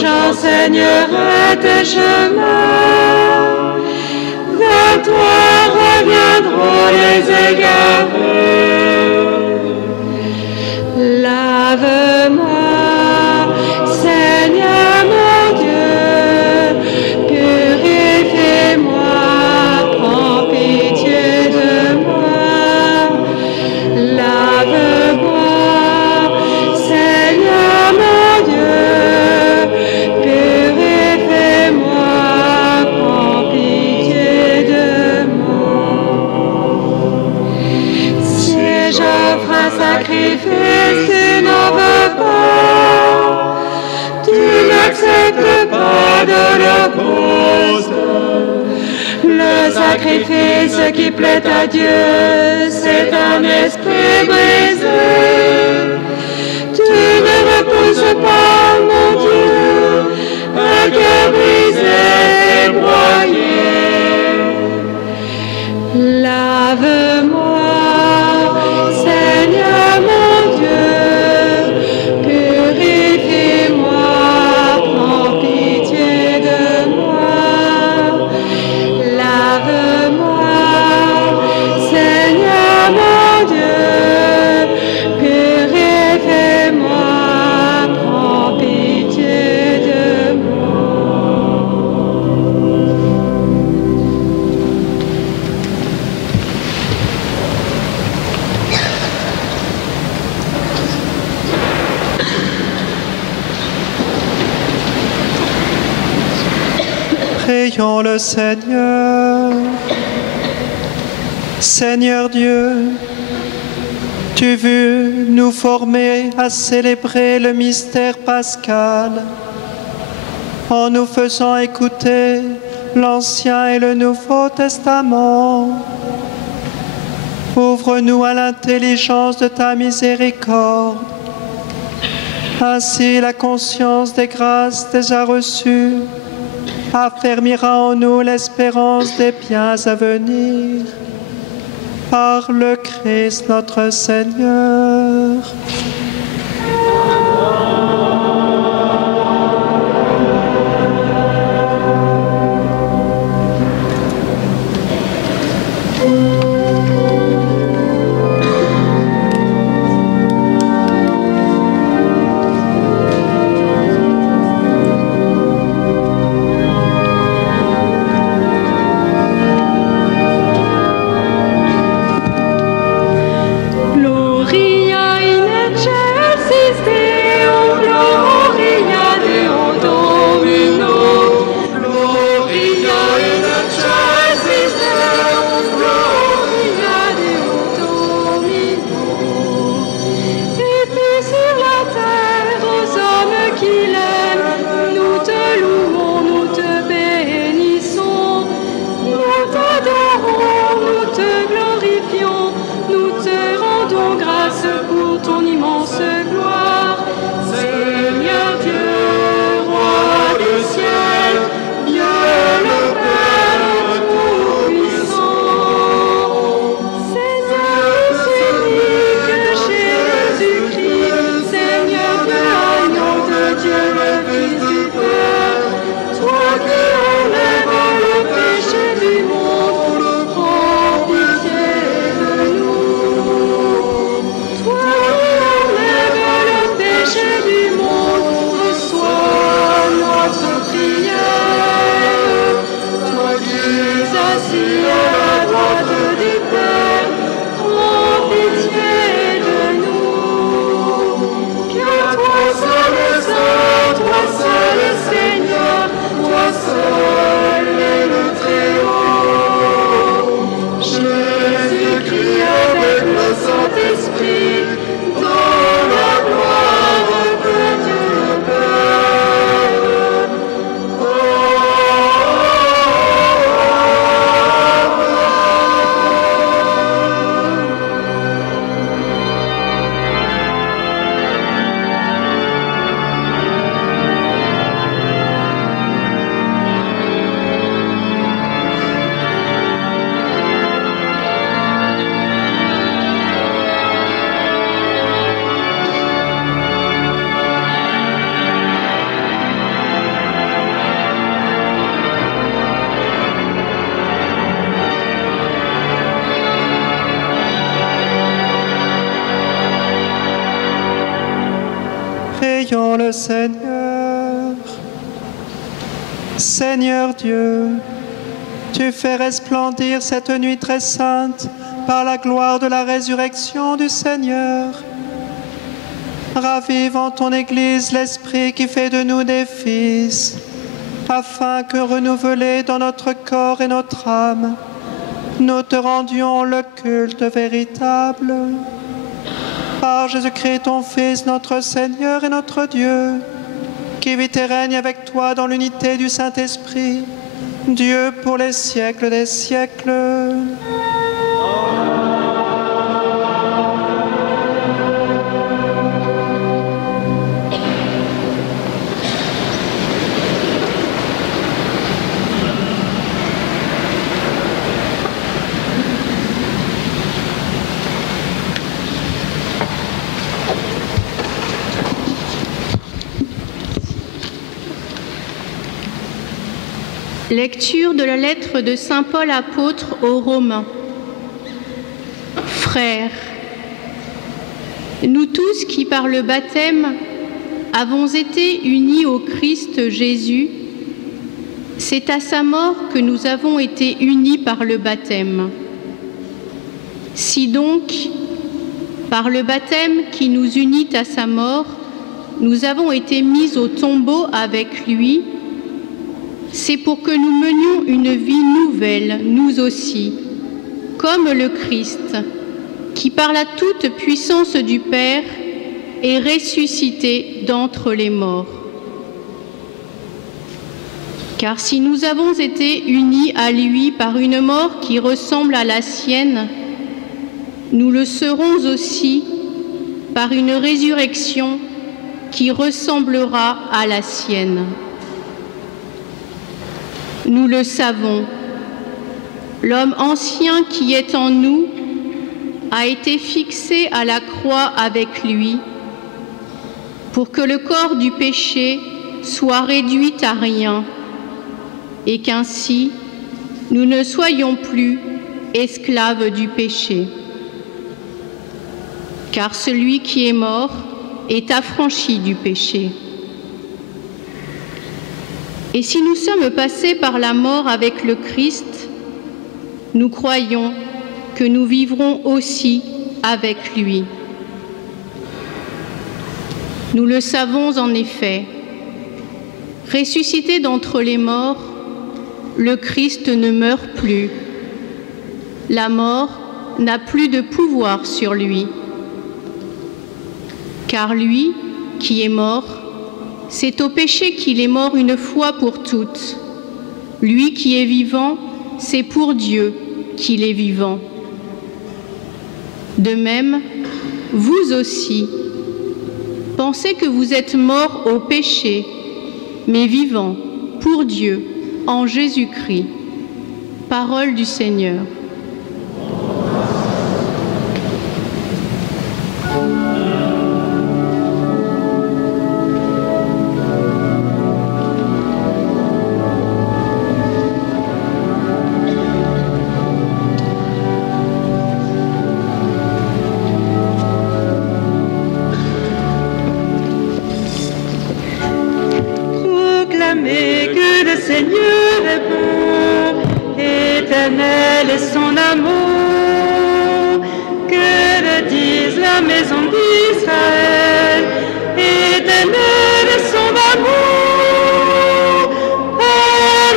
J'enseignerai tes chemins, vers toi reviendront les égarés. Lave-moi, Seigneur mon Dieu, purifie-moi, prends pitié de moi. Lave-moi, Seigneur mon Dieu, sacrifice, tu n'en veux pas, tu n'acceptes pas de l'holocauste. Le sacrifice qui plaît à Dieu, c'est un esprit brisé. Tu ne repousses pas, mon Dieu, un cœur brisé et broyé. Lave-moi, Prions le Seigneur. Seigneur Dieu, tu veux nous former à célébrer le mystère pascal en nous faisant écouter l'Ancien et le Nouveau Testament. Ouvre-nous à l'intelligence de ta miséricorde. Ainsi, la conscience des grâces déjà reçues affermira en nous l'espérance des biens à venir. Par le Christ notre Seigneur. Prions le Seigneur. Seigneur Dieu, tu fais resplendir cette nuit très sainte par la gloire de la résurrection du Seigneur. Ravive en ton Église l'Esprit qui fait de nous des fils, afin que renouvelés dans notre corps et notre âme, nous te rendions le culte véritable. Par Jésus-Christ, ton Fils, notre Seigneur et notre Dieu, qui vit et règne avec toi dans l'unité du Saint-Esprit, Dieu pour les siècles des siècles. Lecture de la lettre de saint Paul apôtre aux Romains. Frères, nous tous qui par le baptême avons été unis au Christ Jésus, c'est à sa mort que nous avons été unis par le baptême. Si donc, par le baptême qui nous unit à sa mort, nous avons été mis au tombeau avec lui, c'est pour que nous menions une vie nouvelle, nous aussi, comme le Christ, qui par la toute puissance du Père est ressuscité d'entre les morts. Car si nous avons été unis à lui par une mort qui ressemble à la sienne, nous le serons aussi par une résurrection qui ressemblera à la sienne. Nous le savons, l'homme ancien qui est en nous a été fixé à la croix avec lui pour que le corps du péché soit réduit à rien et qu'ainsi nous ne soyons plus esclaves du péché. Car celui qui est mort est affranchi du péché. Et si nous sommes passés par la mort avec le Christ, nous croyons que nous vivrons aussi avec lui. Nous le savons en effet, ressuscité d'entre les morts, le Christ ne meurt plus. La mort n'a plus de pouvoir sur lui. Car lui, qui est mort, c'est au péché qu'il est mort une fois pour toutes. Lui qui est vivant, c'est pour Dieu qu'il est vivant. De même, vous aussi, pensez que vous êtes morts au péché, mais vivants pour Dieu en Jésus-Christ. Parole du Seigneur. Proclamez que le Seigneur est bon, éternel est son amour, que le dise la maison d'Israël, éternel est son amour.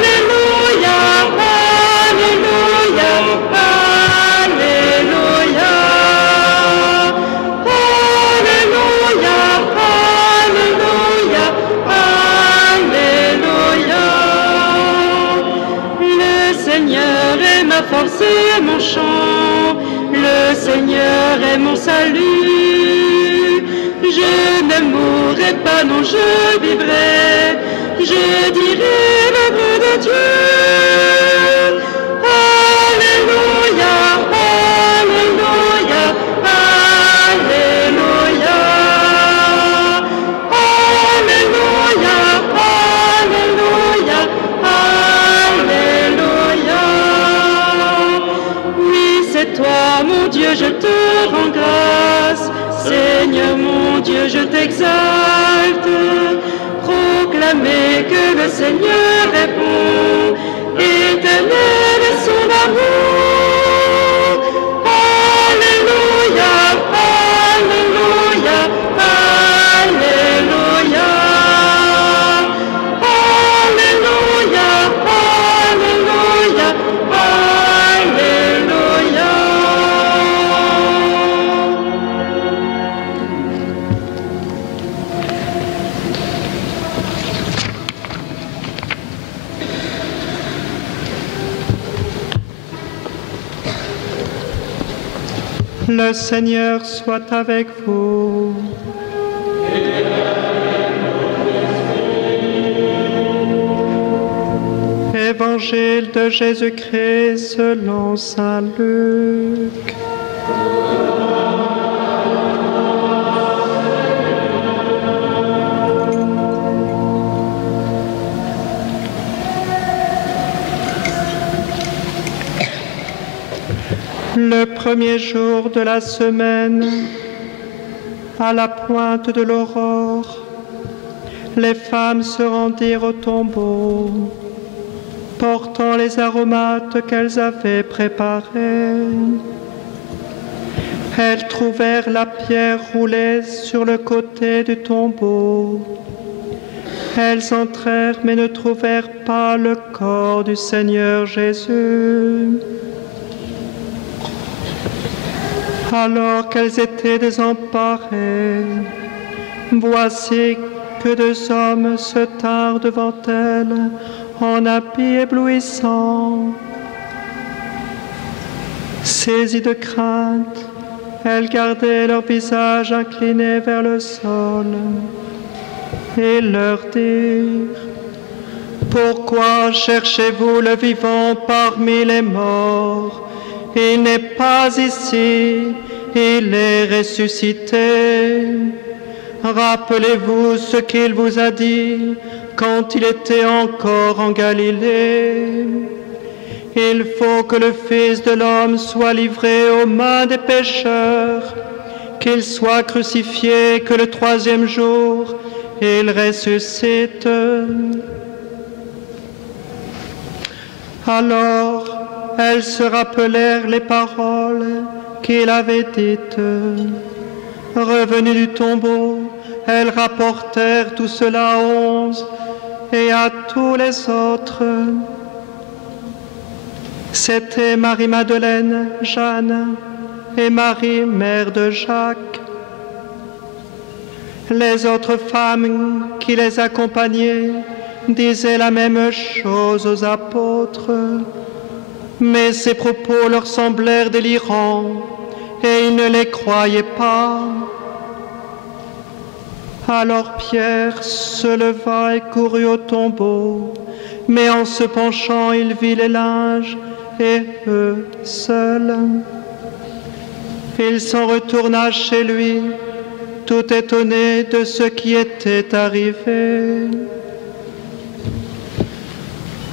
Alléluia, alléluia, alléluia, alléluia, alléluia, alléluia. Le Seigneur est ma force et mon chant, le Seigneur est mon salut. Je ne mourrai pas, non, je vivrai, je dirai l'œuvre de Dieu. Alléluia, alléluia, alléluia, alléluia, alléluia, alléluia. Oui, c'est toi, mon Dieu, je te rends grâce. Seigneur mon Dieu, je t'exalte. Proclamez que le Seigneur est bon, éternel est son amour. Alléluia, alléluia, alléluia, alléluia, alléluia, alléluia. Le Seigneur soit avec vous. Évangile de Jésus-Christ selon saint Luc. Le premier jour de la semaine, à la pointe de l'aurore, les femmes se rendirent au tombeau, portant les aromates qu'elles avaient préparés. Elles trouvèrent la pierre roulée sur le côté du tombeau, Elles entrèrent mais ne trouvèrent pas le corps du Seigneur Jésus. Alors qu'elles étaient désemparées, voici que deux hommes se tinrent devant elles en habits éblouissants. Saisies de crainte, elles gardaient leur visage incliné vers le sol et leur dirent: Pourquoi cherchez-vous le vivant parmi les morts? Il n'est pas ici, il est ressuscité. Rappelez-vous ce qu'il vous a dit quand il était encore en Galilée. Il faut que le Fils de l'homme soit livré aux mains des pécheurs, qu'il soit crucifié, que le troisième jour il ressuscite. Alors elles se rappelèrent les paroles qu'il avait dites. Revenues du tombeau, elles rapportèrent tout cela à 11 et à tous les autres. C'était Marie-Madeleine, Jeanne et Marie, mère de Jacques. Les autres femmes qui les accompagnaient disaient la même chose aux apôtres, mais ces propos leur semblèrent délirants et ils ne les croyaient pas. Alors Pierre se leva et courut au tombeau, mais en se penchant, il vit les linges et eux seuls. Il s'en retourna chez lui, tout étonné de ce qui était arrivé.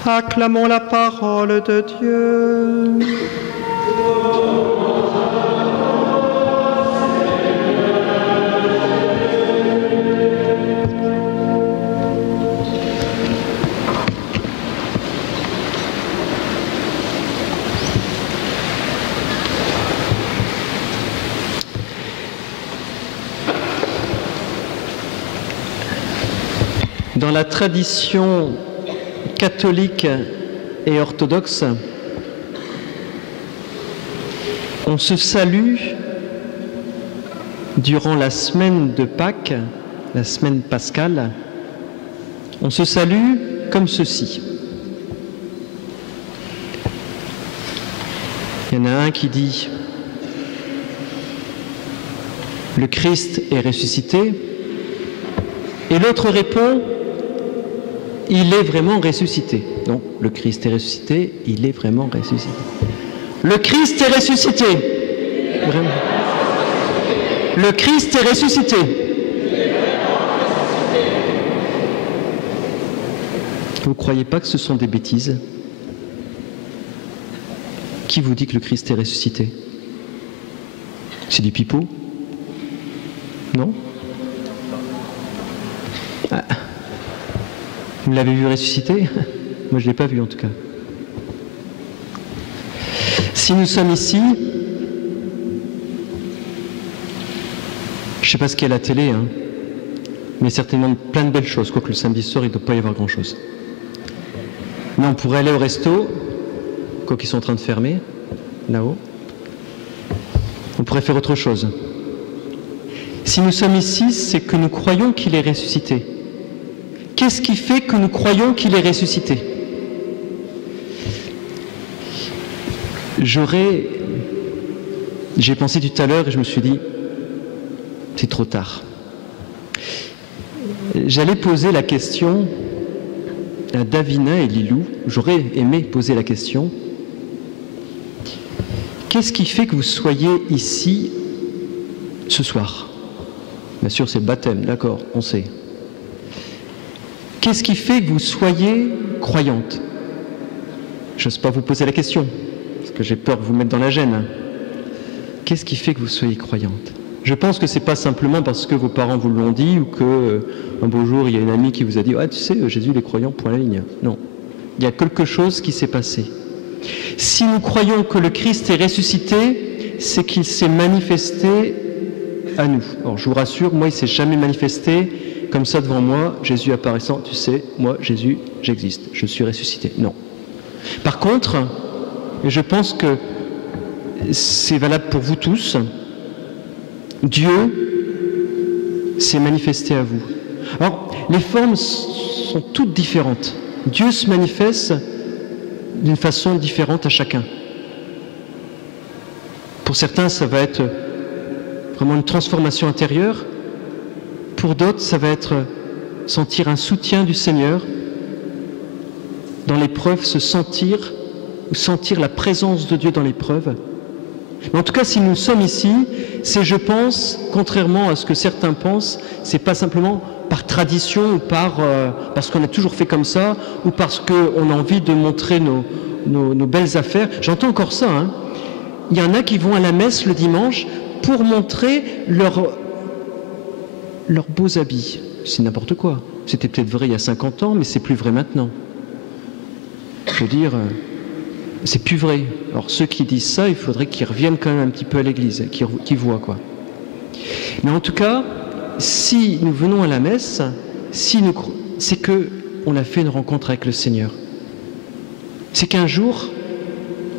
Acclamons la parole de Dieu. Dans la tradition catholique et orthodoxe, on se salue durant la semaine de Pâques, la semaine pascale, on se salue comme ceci. Il y en a un qui dit « Le Christ est ressuscité » et l'autre répond « Il est vraiment ressuscité. » Non, le Christ est ressuscité, il est vraiment ressuscité. Le Christ est ressuscité. Vraiment. Le Christ est ressuscité. Vous ne croyez pas que ce sont des bêtises? Qui vous dit que le Christ est ressuscité? C'est du pipeau? Non? Ah. Vous l'avez vu ressusciter? Moi, je ne l'ai pas vu en tout cas. Si nous sommes ici, je ne sais pas ce qu'il y a à la télé, hein, mais certainement plein de belles choses, quoique le samedi soir, il ne doit pas y avoir grand-chose. Mais on pourrait aller au resto, quoi qu'ils sont en train de fermer, là-haut. On pourrait faire autre chose. Si nous sommes ici, c'est que nous croyons qu'il est ressuscité. Qu'est-ce qui fait que nous croyons qu'il est ressuscité? J'ai pensé tout à l'heure et je me suis dit, c'est trop tard. J'allais poser la question à Davina et Lilou, j'aurais aimé poser la question, qu'est-ce qui fait que vous soyez ici ce soir? Bien sûr, c'est le baptême, d'accord, on sait. Qu'est-ce qui fait que vous soyez croyante? Je n'ose pas vous poser la question, parce que j'ai peur de vous mettre dans la gêne. Qu'est-ce qui fait que vous soyez croyante? Je pense que ce n'est pas simplement parce que vos parents vous l'ont dit ou qu'un beau jour, il y a une amie qui vous a dit « Ah, tu sais, Jésus, il est croyant, point la ligne. » Non. Il y a quelque chose qui s'est passé. Si nous croyons que le Christ est ressuscité, c'est qu'il s'est manifesté à nous. Alors, je vous rassure, moi, il ne s'est jamais manifesté comme ça devant moi, Jésus apparaissant, tu sais, moi, Jésus, j'existe, je suis ressuscité. Non. Par contre, et je pense que c'est valable pour vous tous, Dieu s'est manifesté à vous. Alors, les formes sont toutes différentes. Dieu se manifeste d'une façon différente à chacun. Pour certains, ça va être vraiment une transformation intérieure. Pour d'autres, ça va être sentir un soutien du Seigneur dans l'épreuve, se sentir ou sentir la présence de Dieu dans l'épreuve. Mais en tout cas, si nous sommes ici, c'est, je pense, contrairement à ce que certains pensent, c'est pas simplement par tradition ou parce qu'on a toujours fait comme ça ou parce qu'on a envie de montrer nos belles affaires. J'entends encore ça, hein. Il y en a qui vont à la messe le dimanche pour montrer leurs beaux habits. C'est n'importe quoi. C'était peut-être vrai il y a 50 ans, mais c'est plus vrai maintenant. Je veux dire, c'est plus vrai. Alors ceux qui disent ça, il faudrait qu'ils reviennent quand même un petit peu à l'église, qu'ils voient quoi. Mais en tout cas, si nous venons à la messe, c'est qu'on a fait une rencontre avec le Seigneur. C'est qu'un jour,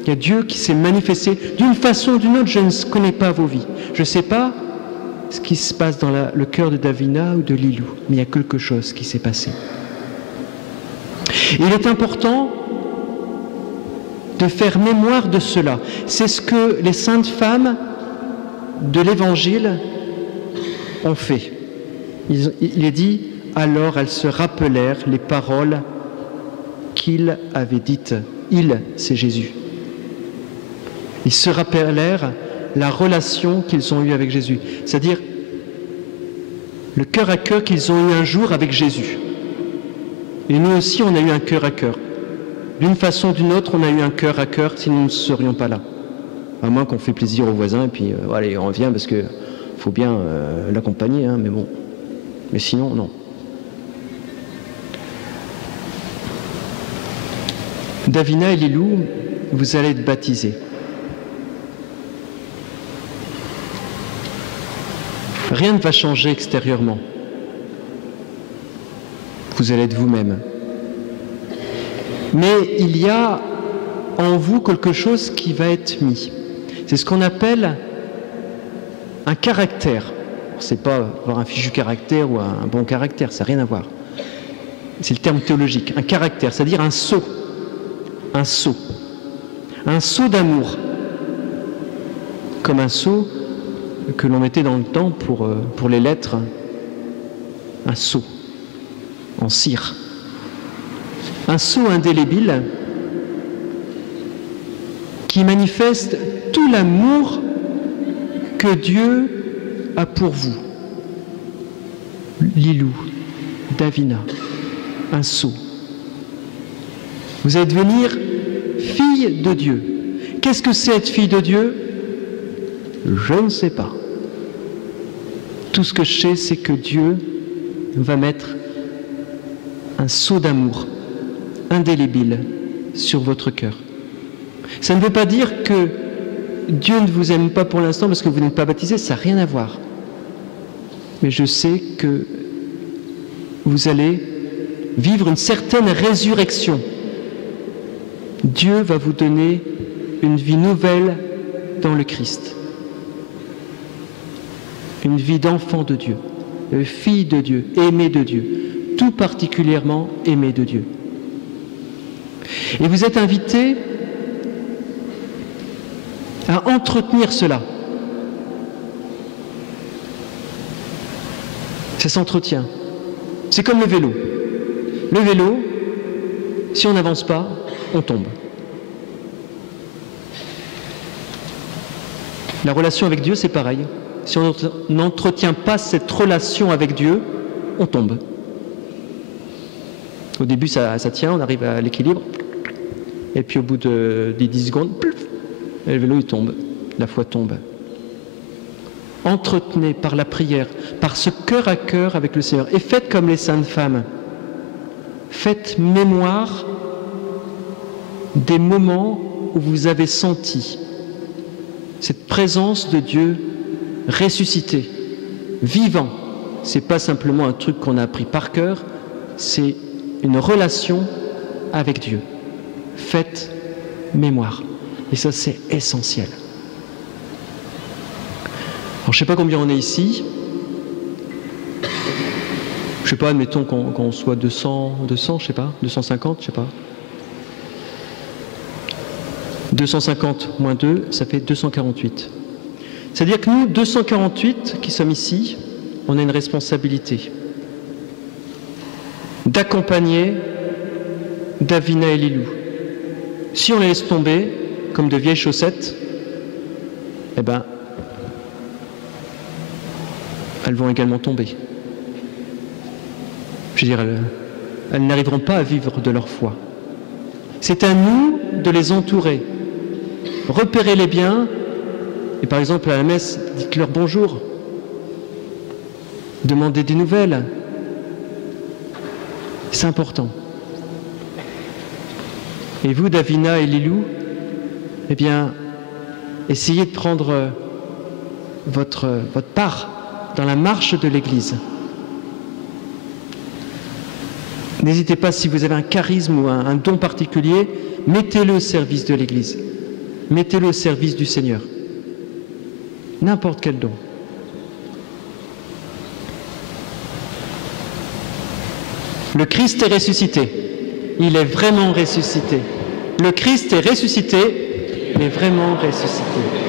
il y a Dieu qui s'est manifesté d'une façon ou d'une autre. Je ne connais pas vos vies. Je ne sais pas ce qui se passe dans le cœur de Davina ou de Lilou, mais il y a quelque chose qui s'est passé. Et il est important de faire mémoire de cela. C'est ce que les saintes femmes de l'Évangile ont fait. Il est dit, alors elles se rappelèrent les paroles qu'il avait dites. Il, c'est Jésus. Ils se rappelèrent la relation qu'ils ont eue avec Jésus, c'est-à-dire le cœur à cœur qu'ils ont eu un jour avec Jésus. Et nous aussi, on a eu un cœur à cœur. D'une façon ou d'une autre, on a eu un cœur à cœur, sinon nous ne serions pas là. À moins qu'on fait plaisir aux voisins, et puis allez, on revient parce qu'il faut bien l'accompagner, hein, mais bon. Mais sinon, non. Davina et Lilou, vous allez être baptisés. Rien ne va changer extérieurement. Vous allez être vous-même. Mais il y a en vous quelque chose qui va être mis. C'est ce qu'on appelle un caractère. C'est pas avoir un fichu caractère ou un bon caractère, ça n'a rien à voir. C'est le terme théologique. Un caractère, c'est-à-dire un sceau. Un sceau. Un sceau d'amour. Comme un sceau que l'on mettait dans le temps pour les lettres. Un sceau. En cire. Un sceau indélébile qui manifeste tout l'amour que Dieu a pour vous. Lilou, Davina, un sceau. Vous allez devenir fille de Dieu. Qu'est-ce que c'est être fille de Dieu? Je ne sais pas. Tout ce que je sais, c'est que Dieu va mettre un sceau d'amour indélébile sur votre cœur. Ça ne veut pas dire que Dieu ne vous aime pas pour l'instant parce que vous n'êtes pas baptisé, ça n'a rien à voir. Mais je sais que vous allez vivre une certaine résurrection. Dieu va vous donner une vie nouvelle dans le Christ. Une vie d'enfant de Dieu, de fille de Dieu, aimée de Dieu, tout particulièrement aimée de Dieu. Et vous êtes invités à entretenir cela. Ça s'entretient. C'est comme le vélo. Le vélo, si on n'avance pas, on tombe. La relation avec Dieu, c'est pareil. Si on n'entretient pas cette relation avec Dieu, on tombe. Au début, ça tient, on arrive à l'équilibre. Et puis au bout des 10 secondes, le vélo il tombe, la foi tombe. Entretenez par la prière, par ce cœur à cœur avec le Seigneur. Et faites comme les saintes femmes. Faites mémoire des moments où vous avez senti cette présence de Dieu ressuscité, vivant, ce n'est pas simplement un truc qu'on a appris par cœur, c'est une relation avec Dieu. Faites mémoire. Et ça, c'est essentiel. Alors, je ne sais pas combien on est ici. Je ne sais pas, admettons qu'on soit 200, je ne sais pas, 250, je ne sais pas. 250 moins 2, ça fait 248. C'est-à-dire que nous, 248 qui sommes ici, on a une responsabilité d'accompagner Davina et Lilou. Si on les laisse tomber, comme de vieilles chaussettes, eh ben, elles vont également tomber. Je veux dire, elles n'arriveront pas à vivre de leur foi. C'est à nous de les entourer. Repérez-les bien, et par exemple à la messe, dites-leur bonjour. Demandez des nouvelles. C'est important. Et vous, Davina et Lilou, eh bien, essayez de prendre votre part dans la marche de l'Église. N'hésitez pas, si vous avez un charisme ou un don particulier, mettez-le au service de l'Église. Mettez-le au service du Seigneur. N'importe quel don. Le Christ est ressuscité. Il est vraiment ressuscité. Le Christ est ressuscité, il est vraiment ressuscité.